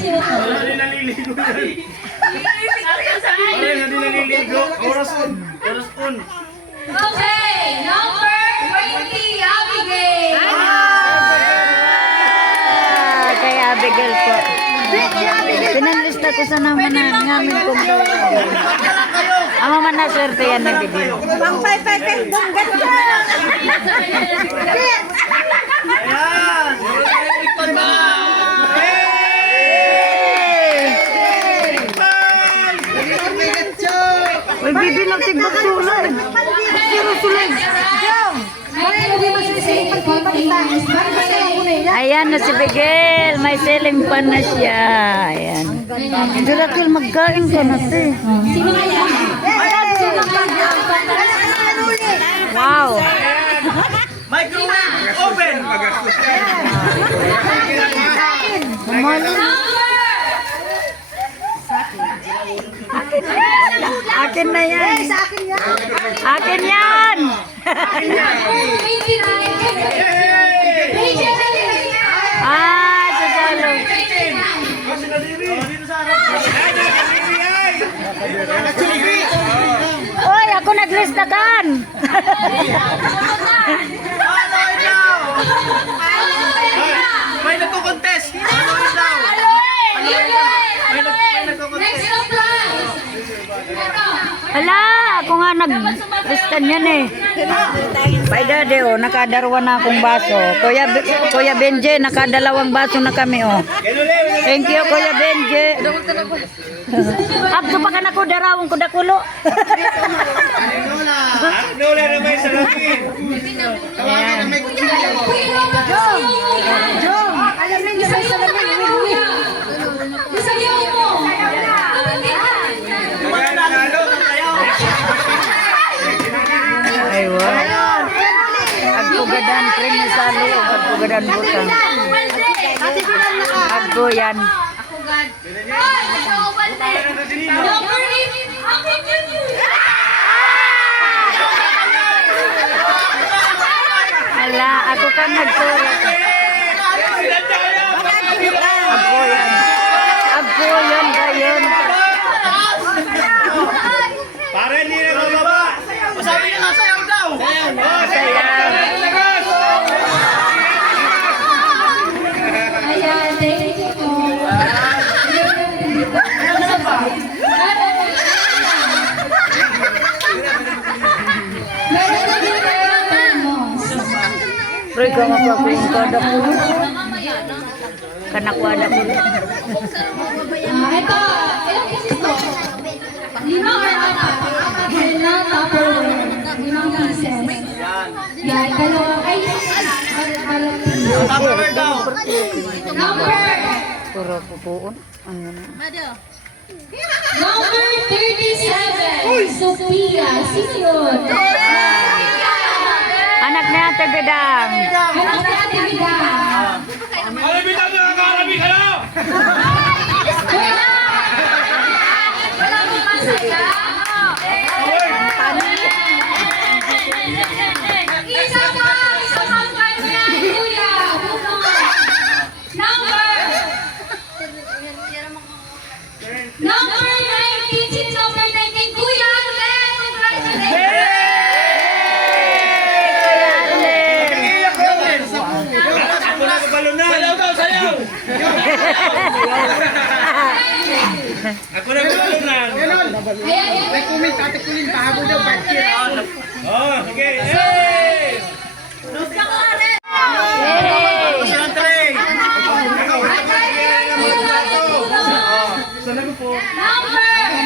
Sino to? Hindi naliligo yan. Hindi naliligo. Oras on. Oras on. Okay, number 20, Abigail. Kay Abigail po. Pinanlista ko sa naman namin kung ang mama na swerte yan nagbibigay. Pang pay-pay-pay. Dunggan ka. Ayan. Ito na. Uy, bibilang tigbag sulay. Sino sulay? Ayan na si Bigel. May selling pan na siya. Ayan. Duratul, magkain ka na, te. Sino kaya? Sino kaya? Wow. Microwave oven. Akin na yan. Sa akin yan. Akin yan. Ah, sa salo. Dito sa harap. Uy, ako naglistakan. Ano ikaw? May nagko-contest. Ano ikaw? May nagko-contest. Next na prize. Hala, ako nga nag-listan yan eh. Bye daddy, oh, nakadarwa na akong baso. Kuya Benje, nakadalawang baso na kami, oh. Thank you, Kuya Benje. Abdo pa ka na ko, darawang ko dakulo. Nola na may salamin. Jom, alam mo yung sa salamin. Isayaw mo. Mananalo ng kayo. Ay, wow. Agpugadan, krim na salo, agpugadan butang. Agpo yan. Number 8. Akin yun. Wala, ako ka nagsulat. Ako yan. Ako yan, gayon. Para hindi na mababa. Sabi niya nga sayaw daw. Ayan, thank you po. Meron na din kayo ng termos. Pre, ka mapakuin ka na po. Kanakwada po. Ito, ilang pieces to? 5 or 4? 4 sila, tapos 5 pieces. Yan, dalawa. Ay, balat piece. Number daw. Number Puro pupuon. Ano na? Number 37, Sophia. Sino yun? Anak na Ate Bedang. Anak ni Ate Vida. Alam mo na nakarami ka na! Wala mong masaya. Isa pa kanya, kuya. Number 19, si number 19, kuya. Congratulations. Sayaw daw, sayaw! Ako na balunan! Ayan, May kumit, ate kulin, pahabol daw, bakit? Oh, sige! Hey!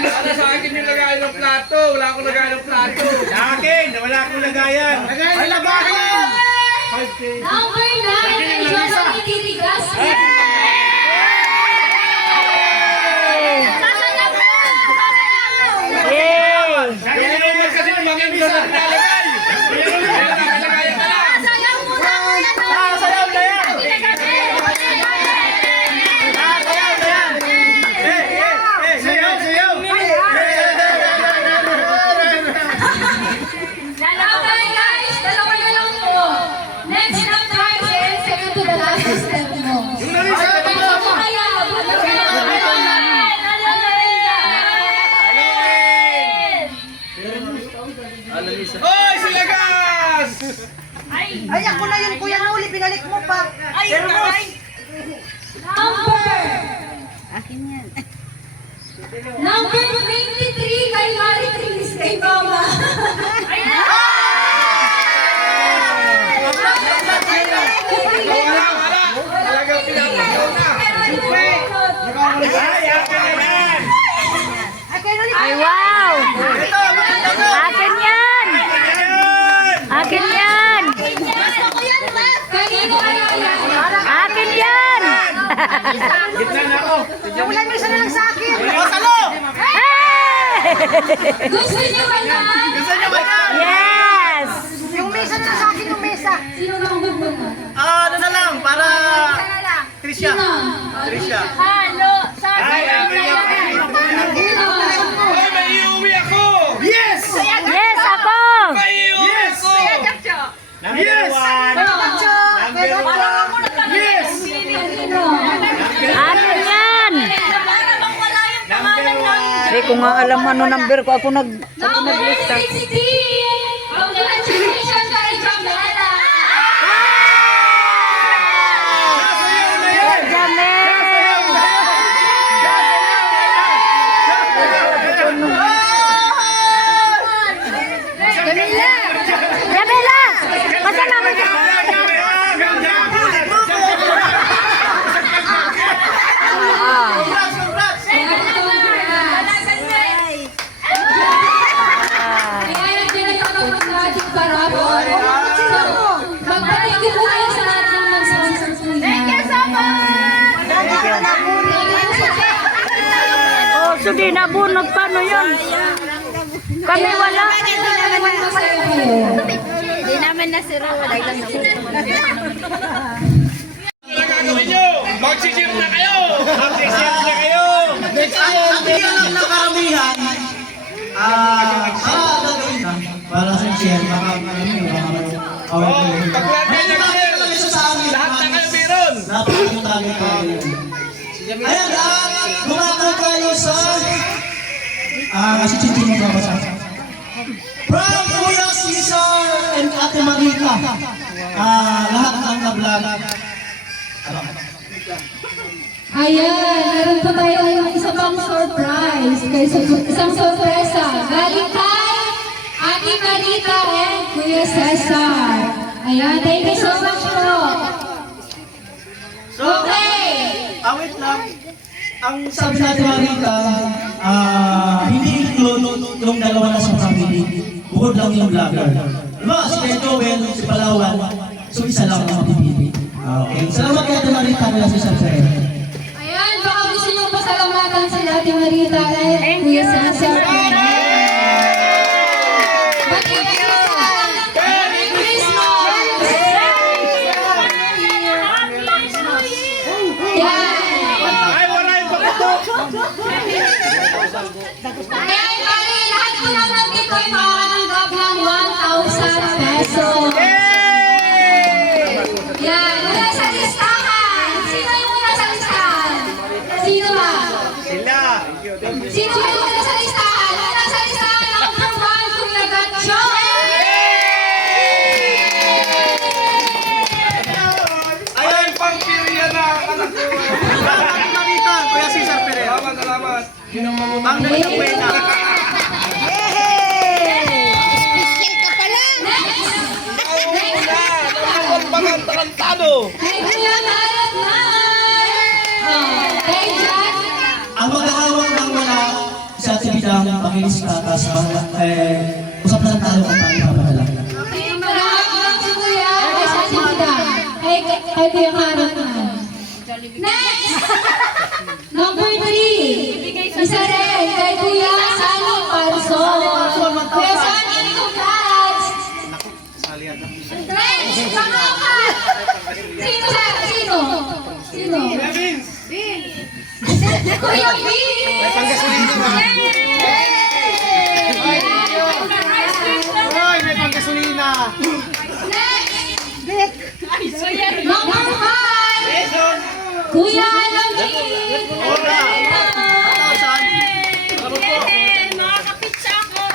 Para sa akin yung lagayan ng plato. Wala akong lagayan ng plato. Sa akin, wala akong lagayan. Lagayan ng lagayan! Number 9, Johnson Itirigas. Yay! Kaya naman kasi maging bisa na nalagay. Lagayan ka na. Sayang mo na kuya no. Sayaw na yan. Sayaw, sayaw. Okay guys, dalawa na lang po. Next na prizes, second to the last step mo. Ano kaya? Hoy, si Lagas! Ay, ako na yun, Kuya Noli. Binalik mo pa. Number 23 kay Mari Tris kay Mama. Wala! Talagang pinapagaw na. Ay, akin na yan! Ay, Kuya Noli. Ay, wow! Akin yan! Akin yan! Kanino kaya yan? Akin yan! Gitna na ako. Wala mo isa na lang sa akin. Hey! Gusto niyo ba yan? Yes! Yung mesa na lang sa akin, yung mesa. Sino na ang gusto mo? Ano na lang, para Trisha. Sino? Trisha. Halo. Sabi Ay, mo akin na yan. yan. Sino? Hoy, may iuwi ako! Yes! Yes, ako! May iuwi ako! Yes! Number Yes! Kanino? Akin yan! Para bang wala yung pangalan namin. Hindi ko nga alam ano number ko. Ako Number naglista. 16! Congratulations kay Jamela! Jamel! Jamila! Jamila! Basta naman ka! Congrats, congrats! Kaya tinatawag ng ating parapon. Magpatingin ko kayo sa lahat ng nag-sponsor po niya. Thank you so much! Oh, so di nabunot. Paano yun? Kami wala. Hindi namin nasira. Wala lang Ano gagawin nyo? Mag-share na kayo! Mag-share na kayo! Ang tingin ng karamihan, para sa share, baka Oh, pag lahat bagay ko. Ayan, lumakaw tayo sa... kasi Chinchin mo ba sa... From Kuya Cesar and Ate Marita. Lahat ng na-vlog. Ayan, meron po tayong isa pang surprise. Isang sorpresa. Galing kay Ate Marita and Kuya Cesar. Ayan, thank you so much po. Okay. Wait lang. Ang sabi natin Marita, hindi include yung dalawa na sa family. Bukod lang yung vlogger. Diba, si Kuya Joel, si Palawan, so isa lang ang mapipili. Okay. Salamat kay Ate Marita, kaya si Sir. Ayan, baka gusto nyo pasalamatan si Ate Marita and Kuya Cesar. Merry Christmas! Ay, wala yung pagkatok! Ayan, bali, lahat po lang nandito ay makakanggap ng 1,000 pesos. Yan, mula sa listahan. Sino yung muna sa listahan? Sino ba? Sila! Sino kayo muna sa listahan? Muna sa listahan, number 1, Kuya Gacho. Ayan, pang pirya na! Anak ko! Ate Marita, Kuya Cesar Pereira. Salamat, salamat! Yun ang Ang mamutang. nagkakwena. Pagkantado! Kay Kuya Marat na. Kay Jack. Ang maghahawak ng wala sa Ate Bidang pakilis ka, tapos usap na lang tayo kung paano papadala. Marahap lang si Kuya. Kay Sasi Bida. Kay Kuya Marat na. Next! Number 3. Isa rin kay Kuya Sani Parson. Kuya Sani, congrats! Next! Pang-apat! Sino sa? Sino? Sino? Kuya Vince! May panggasolina ba? Hoy, may panggasolina! Number 5! Kuya Lamig! Nakakapitsa ako.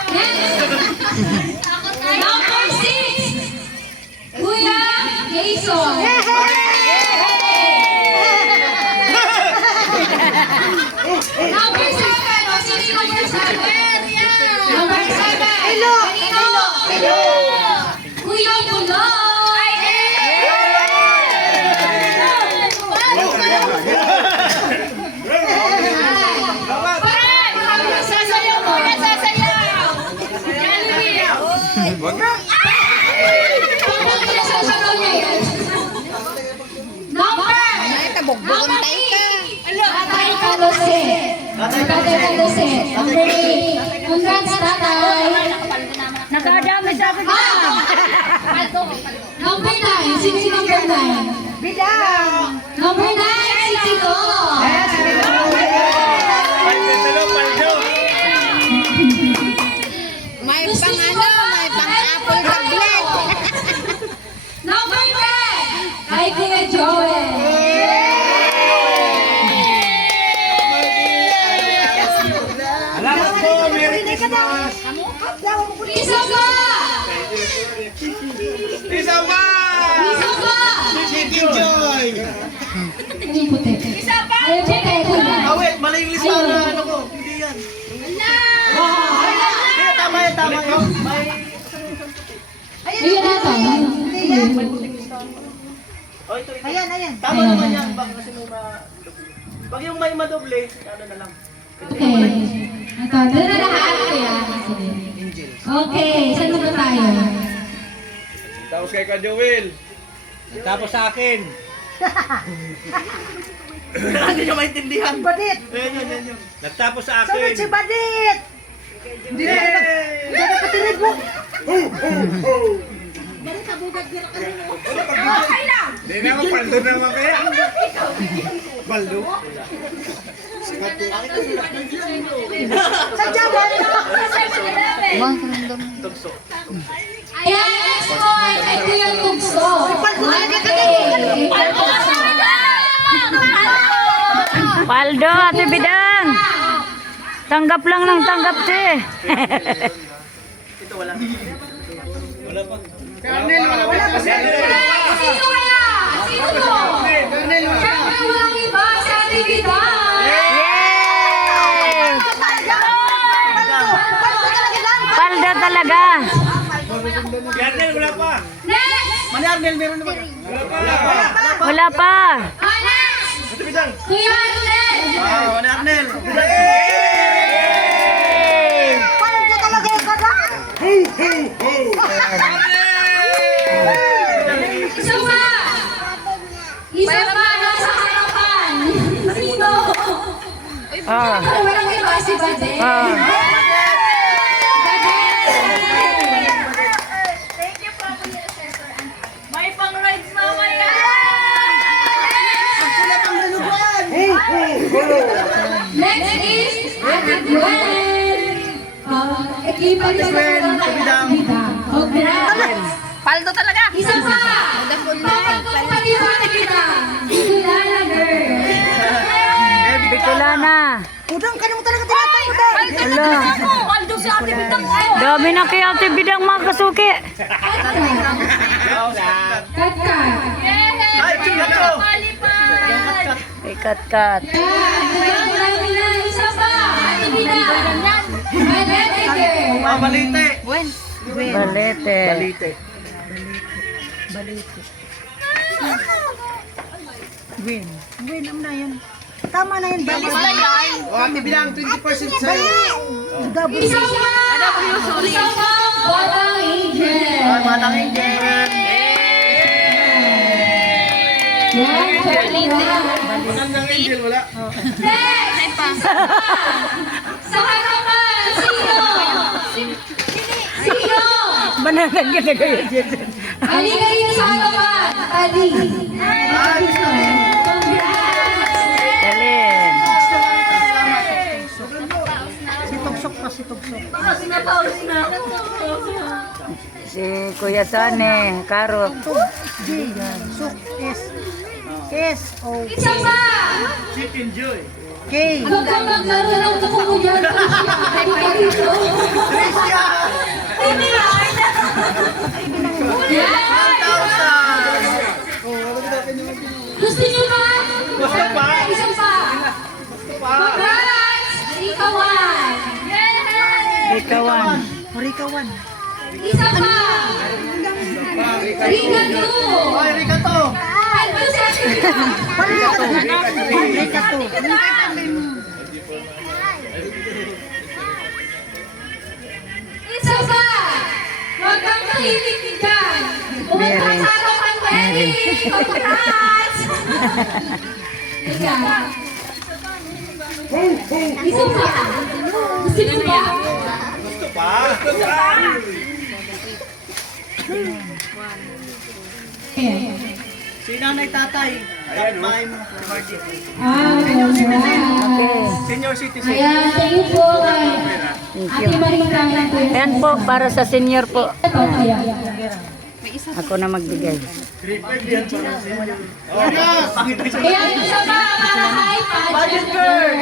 Number 6! Kuya Jason! Number 7! O, sino yung number 7? Number 7! Hello! Hello! Kuya Buloy! Sasayaw ko na, sasayaw. Wag na! Tatay Kalose. Tatay Kalose. Number 8. Congrats, tatay. Nakadami sa akin. Number 9. Sino si number 9? Bidang! Number 9, si Tito. May pang ano, may pang apple tablet. Number 10, kay Kuya Joel. Salamat po! Merry Christmas! Isa pa! Isa ba? Isa pa! Chicken Joy! Ano yung puti? Isa pa! Ano yung puti? Kuya? Wait, mali yung lista na ano ko. Hindi yan. Hindi, tama yan, tama yan. May... Ayun na tayo. Oh, ito. Ayan, ayan. Tama naman yan. Baka kasi may pag yung may madoble, ano na lang. Okay. Ito, doon na lahat. Kaya, sige. Okay, saan na ba tayo? Tapos kay Ka Joel. Tapos sa akin. Hindi nyo maintindihan. Badit! Yan yun. Nagtapos sa Sunod si Badit! Hindi na patinig mo. Okay lang. Hindi naman, paldo naman kaya. Baldo? Sadya ba? Ayan, next po ay kay Kuya Tugso. Paldo na ka Okay. Paldo na sa akin. Paldo, Ate Bidang. Tanggap lang ng tanggap, te. Colonel, wala pa. Sino kaya? Sino to? Siyempre walang iba si Ate Bidang. Yay! Paldo talaga. Yarnel, wala pa. Next! Yarnel, meron na ba? Wala pa. Next! Kuya Arnel! Yarnel. Isa pa! Isa pa nasa harapan! Sino? Ah. Walang iba si Bade. Ah. May pang-rides mamaya. Next is Ate Gwen. Equipa ni Ate Bidang. Congrats! Paldo talaga. Isa pa! Papagod pa ni Ate Bidang. Kulala girl. Bicolana. Udang ka mo talaga tinatay. Udang. Wala. Paldo si Ate Bidang ko. Dami na kay Ate Bidang mga kasuki. Kat-kat. Ay, chulato. Palipad. Ikat-kat. Marami na. Isa pa! Ate Bidang. Balete girl. Balite. Balete. Balite. Win. Win, am na yan. Tama na yan. Bali. O, Ate Bidang, 20% sa'yo. Double. Isa pa! Isa pa! Batang Angel. Batang Angel. Magandang angel, wala. Next! Sa harapan, sino? Sino? Managan ka na kayo dyan. Halika rin sa harapan. Ali. Congrats! Alin. Si Tugsok pa, si Tugsok. Si Kuya Sane, Karot. J. Suk. S. S. O. Isa pa! Chicken Joy. K. Huwag kang magkaroon ng ko dyan. Halika dito. Gusto niyo ba? Gusto pa. Isa pa. Congrats! Ikawan. Ikawan. Marikawan. Isa pa. Rika 2. Ay, Ricato. Paldo si Ate Bidang. Marika to. Isa pa. Huwag kang mahilig dyan. Pumunta sa harapan, Mary. Congrats! Isa. Isa pa. Gusto niyo ba? Si nanay tatay. Ayan, bahay mo. Si Margie. Congrats. Senior citizen. Ayan, thank you po kay Ate Marika. Ayan po, para sa senior po. Kaya. Ako na magbigay. Kaya isa pa para kay Pageant Girl.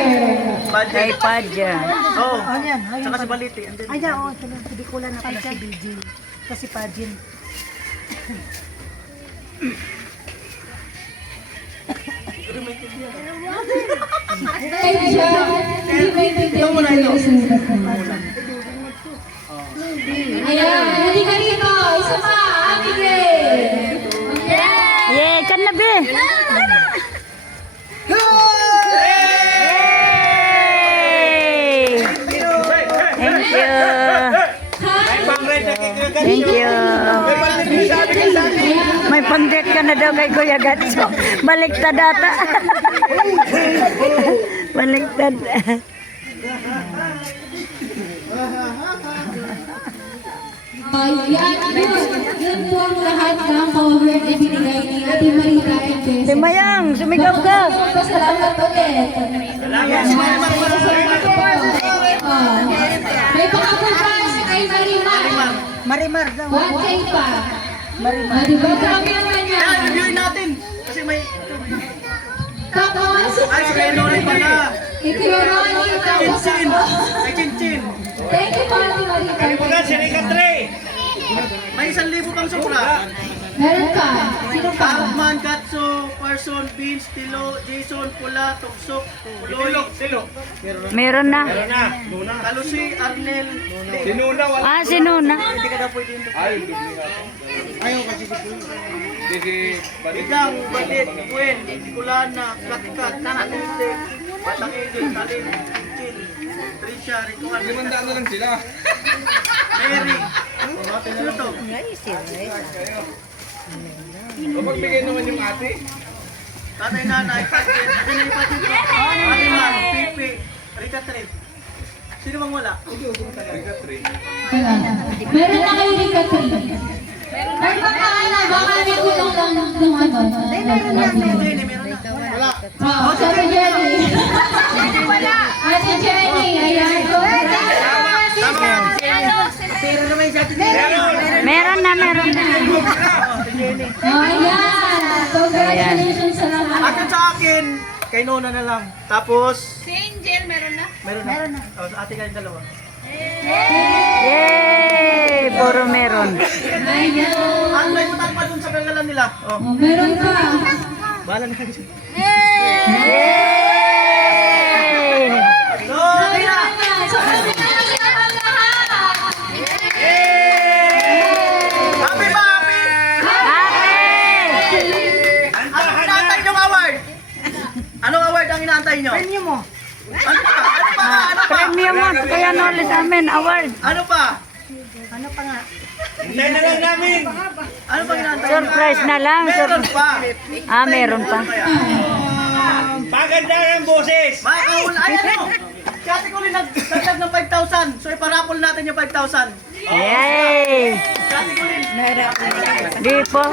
Kay Padja. Oh, Ayan, ayan. saka si Baliti. Andun. Ayan, o. Hindi ko lang na pala si BJ. Kasi Pajin. Ayan, hindi ka rito. Isa pa, Abigail. Yay, kan na be. Yay! Thank you. Thank you. May pang-date ka na daw kay Kuya Gatso. Baliktad ata. Baliktad. Yun po ang lahat ng cover na binigay ni Ate Marika and Bess. Si Mayang, sumigaw ka. Salamat ulit. May pakabukas kay Marimar. Marimar daw. 1K pa. Marimar. Diba? Grabe naman yan. Reviewin natin. Kasi may... Tapos, Ay, si Kainori pala. Kay Kuya Ronnie, tapos Chin-chin. ako. Kay Chin-chin. Thank you po, Ate Marita. May 1,000 pang sobra. Meron pa. Sino pa? Arman, Gatso, Parson, Vince, Tilo, Jason, Pula, Tuksok, Puloy, Meron na. Kalusi, Arnel, Sinuna, wala. Ah, si Nuna. hindi ka na pwede ito. Ay, bibili ka. Ayaw kasi Sige, balik. Bigang, Balit, Gwen, Kulana, Katikat, Nanatinte, Batang Egel, Talim, Chin, Trisha, Rituan, 500 na lang sila. Mary. Sino to? Magbigay naman yung ate. Tatay, nanay, Patin, Atin na yung Patin. Aliman, Pipi, Rita Trip. Sino bang wala? Wala. Meron na kayo ni Catherine. Meron pa na, baka may kulong lang ng ano. Jenny, meron na. Wala. Oo, Ate Jenny. Ate Jenny, ayan. Pero naman yung Ate Meron na. Jenny. Ayan. Congratulations sa lahat. Akin sa akin, kay Nona na lang. Tapos, Si Angel, meron na. meron na. Tapos ate kayong dalawa. Yay! Puro meron. Ayan. Ang may utang pa dun sa kagalan nila. Oh, Oh, meron pa. bahala na kayo. Yay! So, okay na. So, kasi na ang lahat. Happy ba, happy? Happy! Anong inaantay niyong award? Anong award ang inaantay niyo? Premium mo. Ano pa? Premium mo. Kaya Noli sa amin. Award. Ano pa? Hintayin na lang namin. Ano pa inaantay niyo? Surprise na lang. Meron pa. Ah, meron pa. Maganda ng boses. Makakahul. Ayan o. Kasi ko rin nagdagdag ng 5,000. So iparapol natin yung 5,000. Yay! Kasi ko rin. Di po.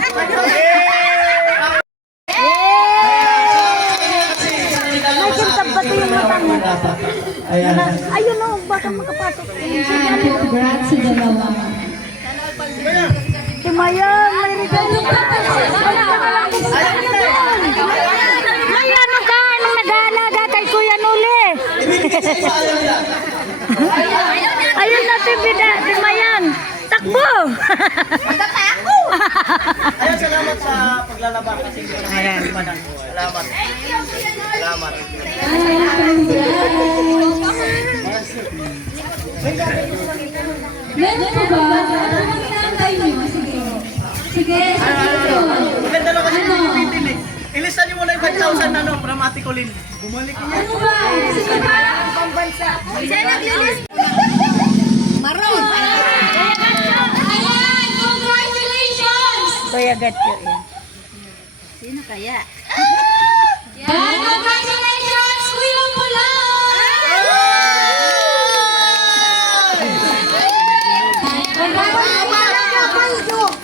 Ayan. Ayun o, baka makapasok. Ayan. Congrats sa dalawa. Si Mayan, may regalo pa. May ano ka? Anong nag-aalaga kay Kuya Nuli? Ayun na si Mayan. Takbo! Ayan, salamat sa paglalaba kasi salamat. Salamat. Salamat. Meron pa ba? Ano bang inaantay niyo? Sige. Sige, sige. Maganda lang kasi pinipitin eh. Ilista niyo muna yung 5,000 na from Ate Colin. Bumalik niya. Ano ba? Sige pa. Siya naglilis. Maroon. Ayan! Congratulations! Kuya Gatyo yan. Sino kaya? Ayan! Congratulations! Kuya Pula!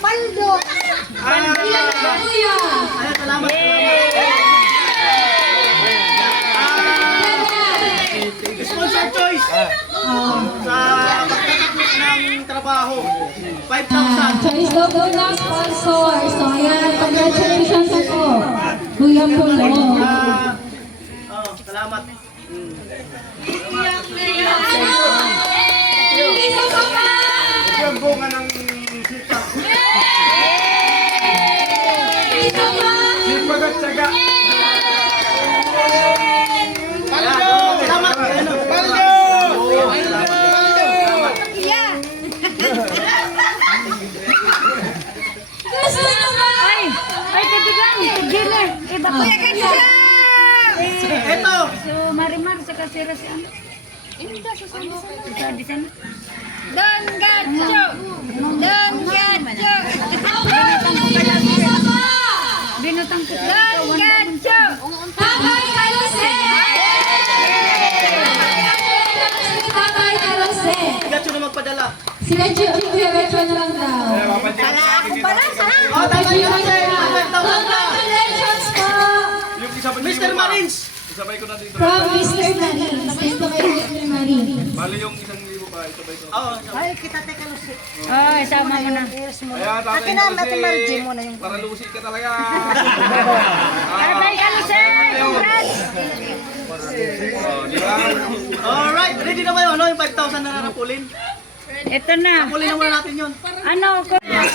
Paldo! Ilan na kuya? Ayan, salamat. Sponsor choice. Sa pagtatakot ng trabaho. 5,000. Choice daw po ng sponsor. So, ayan. Congratulations po. Kuya Pula. Salamat. Isa pa pa! Yung bunga ng sita. Isa pa! Sipag at saga. Salamat. Paldo! Gusto nyo ba? Ay, kaibigan. Gine. Iba ko. Kuya Gatyo! Ito. So, Marimar, sa kasira si ano? Sabi sana. Don Gatcho! Don Gatcho! Isa pa! Binutang ko. Don Gatcho! Tatay Kalose! Tatay Kalose! Gatcho na magpadala. Sila Kuya Gatyo na lang daw. Oh, tama yun. 5,000 na. Congratulations po! Mr. Marines. Isabay ko na dito. From Mr. Marine. Ito kay Mr. Marine. Bali yung 1,000 pa, isabay ko. Oo. Ay, kita teka lusi. Oh, isama mo na. Kaya tatay Akin na, natin margin mo na yung... para lusi ka talaga. Tatay Kaluse! Congrats! Oh, di ba? na ba yung 5,000 na narapulin? Ito na. Rapulin na muna natin yun. Ano ko? Ay,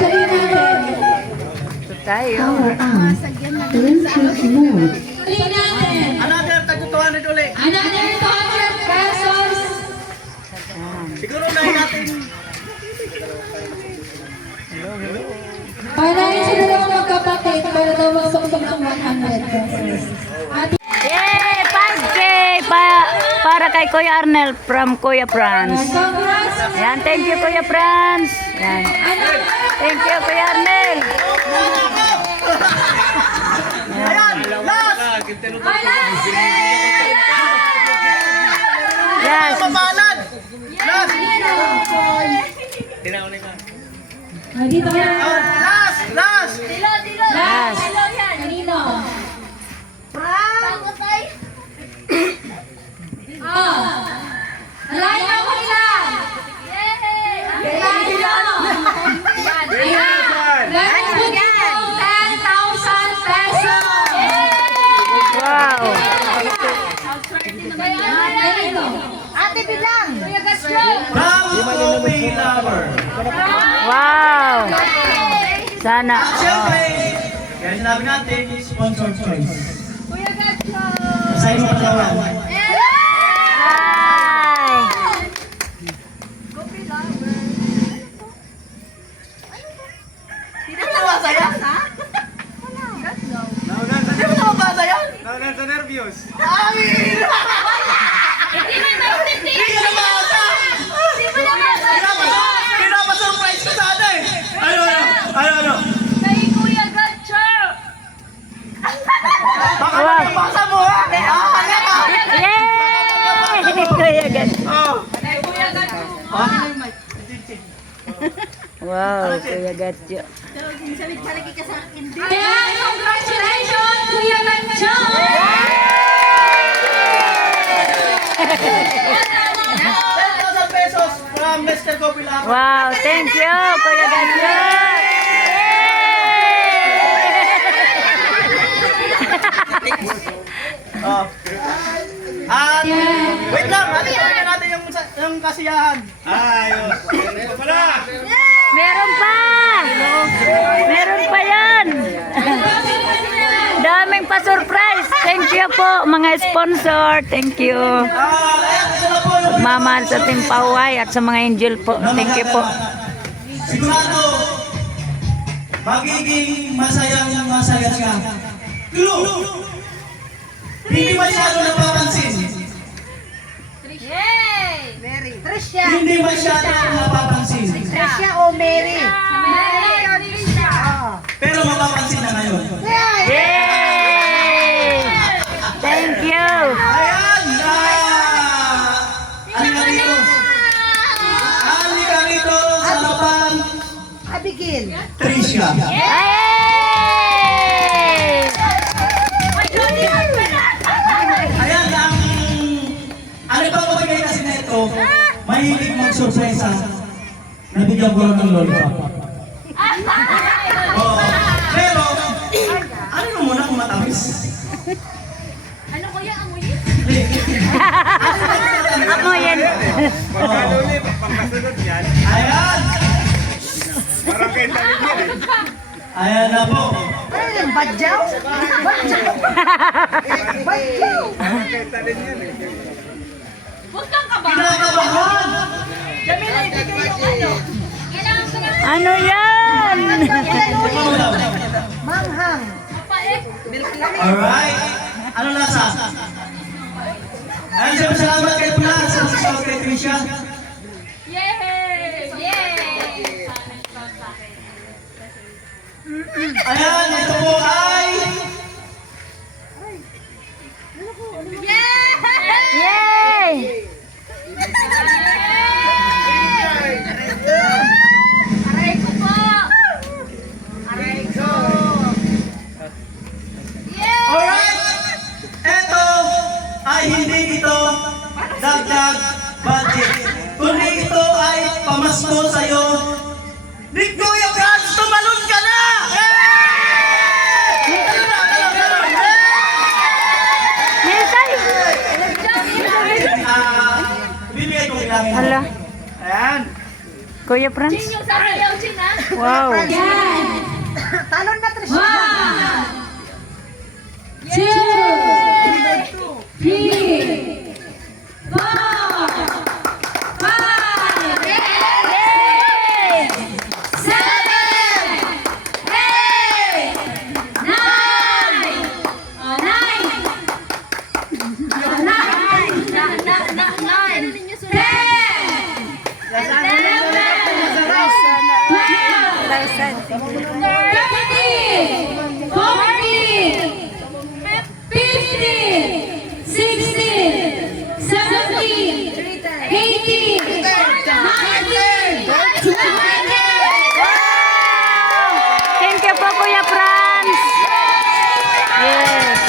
tuloy natin. Ito tayo. Tuloy natin. Another tag 200 ulit. Another 200 pesos. Siguro unahin natin. Panahin sila lang magkapatid para daw magsuktok ng 100 pesos. At Yay! 5K! Para kay Kuya Arnel from Kuya Franz. congrats. Yan, thank you Kuya Franz. Yan. Thank you Kuya Arnel. Ayan! Last! Yes. Mabalan! Last! Dito ka na. Last! Last! Dilo, dilo. Yes. Dilo yan. Kanino? Bago tayo. Alayin ako nila. Yay! Alayin nila. Meron po dito 10,000 pesos. Wow. Kanino? Ate Bilang. Kuya Gasyo. From Coffee Lover. Wow. Sana. At syempre, kaya sinabi natin, sponsor choice. Kuya Gasyo. Sa inyo palawan. Ay. Hindi mo nabasa yan? Hindi mo nabasa yan? Naunan sa nervyos. Amin! Hindi mo naintindihan. Hindi ka nabasa! Hindi mo naman. Pinapasurprise ko sana eh! Ano? Kay Kuya Gasyo. Baka nabasa mo ha? Yay! Kuya Gan. Kay Kuya Gasyo. Wow, Kuya Gatyo. Ayan, congratulations, Kuya Gancho! 10,000 pesos from Mr. Coffee Lover. Wow, thank you, Kuya Gatyo. Oh. At wait lang, natin natin yung kasiyahan. Ayos. Ano pala? Meron pa! Meron pa yan! Daming pa-surprise! Thank you po, mga sponsor. Thank you. Ayan, ito na po yung Mama sa Team Paway at sa mga angel po. Thank you po. sigurado magiging masaya ka. Clue! Hindi masyado napapansin. Yay! Tricia. Hindi masyado napapansin. Tricia o Mary? Mary Odisha. Pero mapapansin na ngayon. Yay! Thank you! Ayan! Halika dito. Halika dito sa laban. Abigail. Tricia. Hey! Ayan ang... Ano ba mabigay kasi na ito? Mahilig mag-surpresa. Nabigyan ko lang ng lollipop. Oh, pero, ano mo muna kung matamis? Ano kuya, amuyin? Ako yan. Pagkano ulit, pagkasunod yan. Ayan! Parang kayo tayo yan eh. Ayan na po. Ano yung badyaw? Badyaw. Badyaw. Parang kayo tayo yan eh. Huwag kang kabahan. Kinakabahan! Jamila, ibigay yung ano. Kailangan ko na Ano yan? Manghang. mapait. Alright. Ano lasa? Ayan, siyempre salamat kayo pula sa kay Tricia. Yay! Yay! Ayan, ito po ay... Yay! Aray ko po! Aray ko! Yay! Alright! Ito ay hindi ito dagdag budget. Kundi ito ay pamasko sa'yo. Ni Kuya Franz, tumalon ka na! Militay! Hala, Ayan. Kuya Franz. Yung sasayaw, Chin, ha? Wow. Talon na, Trish. 1, 2, 3, 4, 5, Thank you po, Kuya Franz. Yes.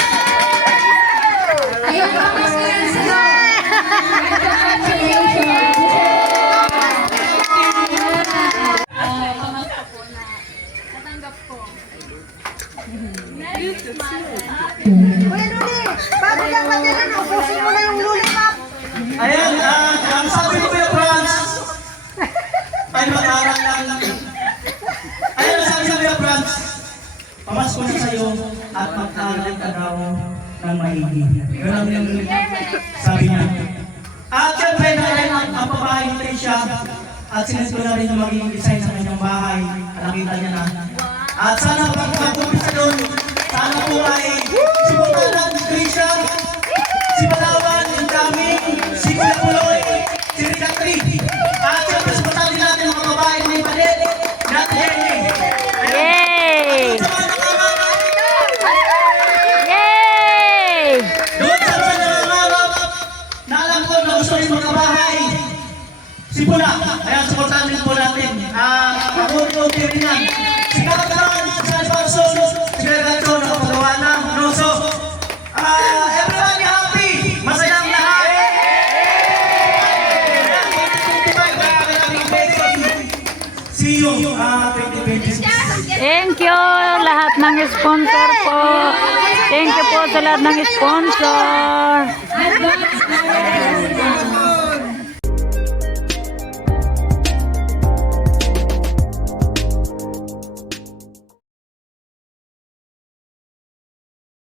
Ayun po, mas Natanggap ko. Kuya Luli, bago lang matilan, ubusin mo na yung lollipop. Ayan, ang sabi ko Kuya Franz, ay mag-aral lang. Ayan, ang sabi ko Kuya Franz, pamasko na sa'yo at mag-aral ka daw ng maigi. Yun ang yung sabi niya. At syempre, ang babae ni Tricia, at sinend ko na rin yung magiging design sa kanyang bahay. Nakita niya na. At sana pag-umpisa doon, sana po ay simulan ng Tricia, si Palawan, yung daming, si Kuya Puloy, si Ricatri. At syempre, supportan din natin ang mga babae ni Palit, natin Jenny. Yay! Sa mga nangangarap, Yay! doon sa mga nangangarap, na alam ko na gusto rin magkabahay, si Pula. Ayan, supportan din po natin. Ako rin yan. Si Kakataran, si Alfonso, si Gagacho, nakapagawa ng Rosso. Everybody happy! Masayang lahat! See you 2026. Thank you lahat ng sponsor po. Thank you po sa lahat ng sponsor. Advance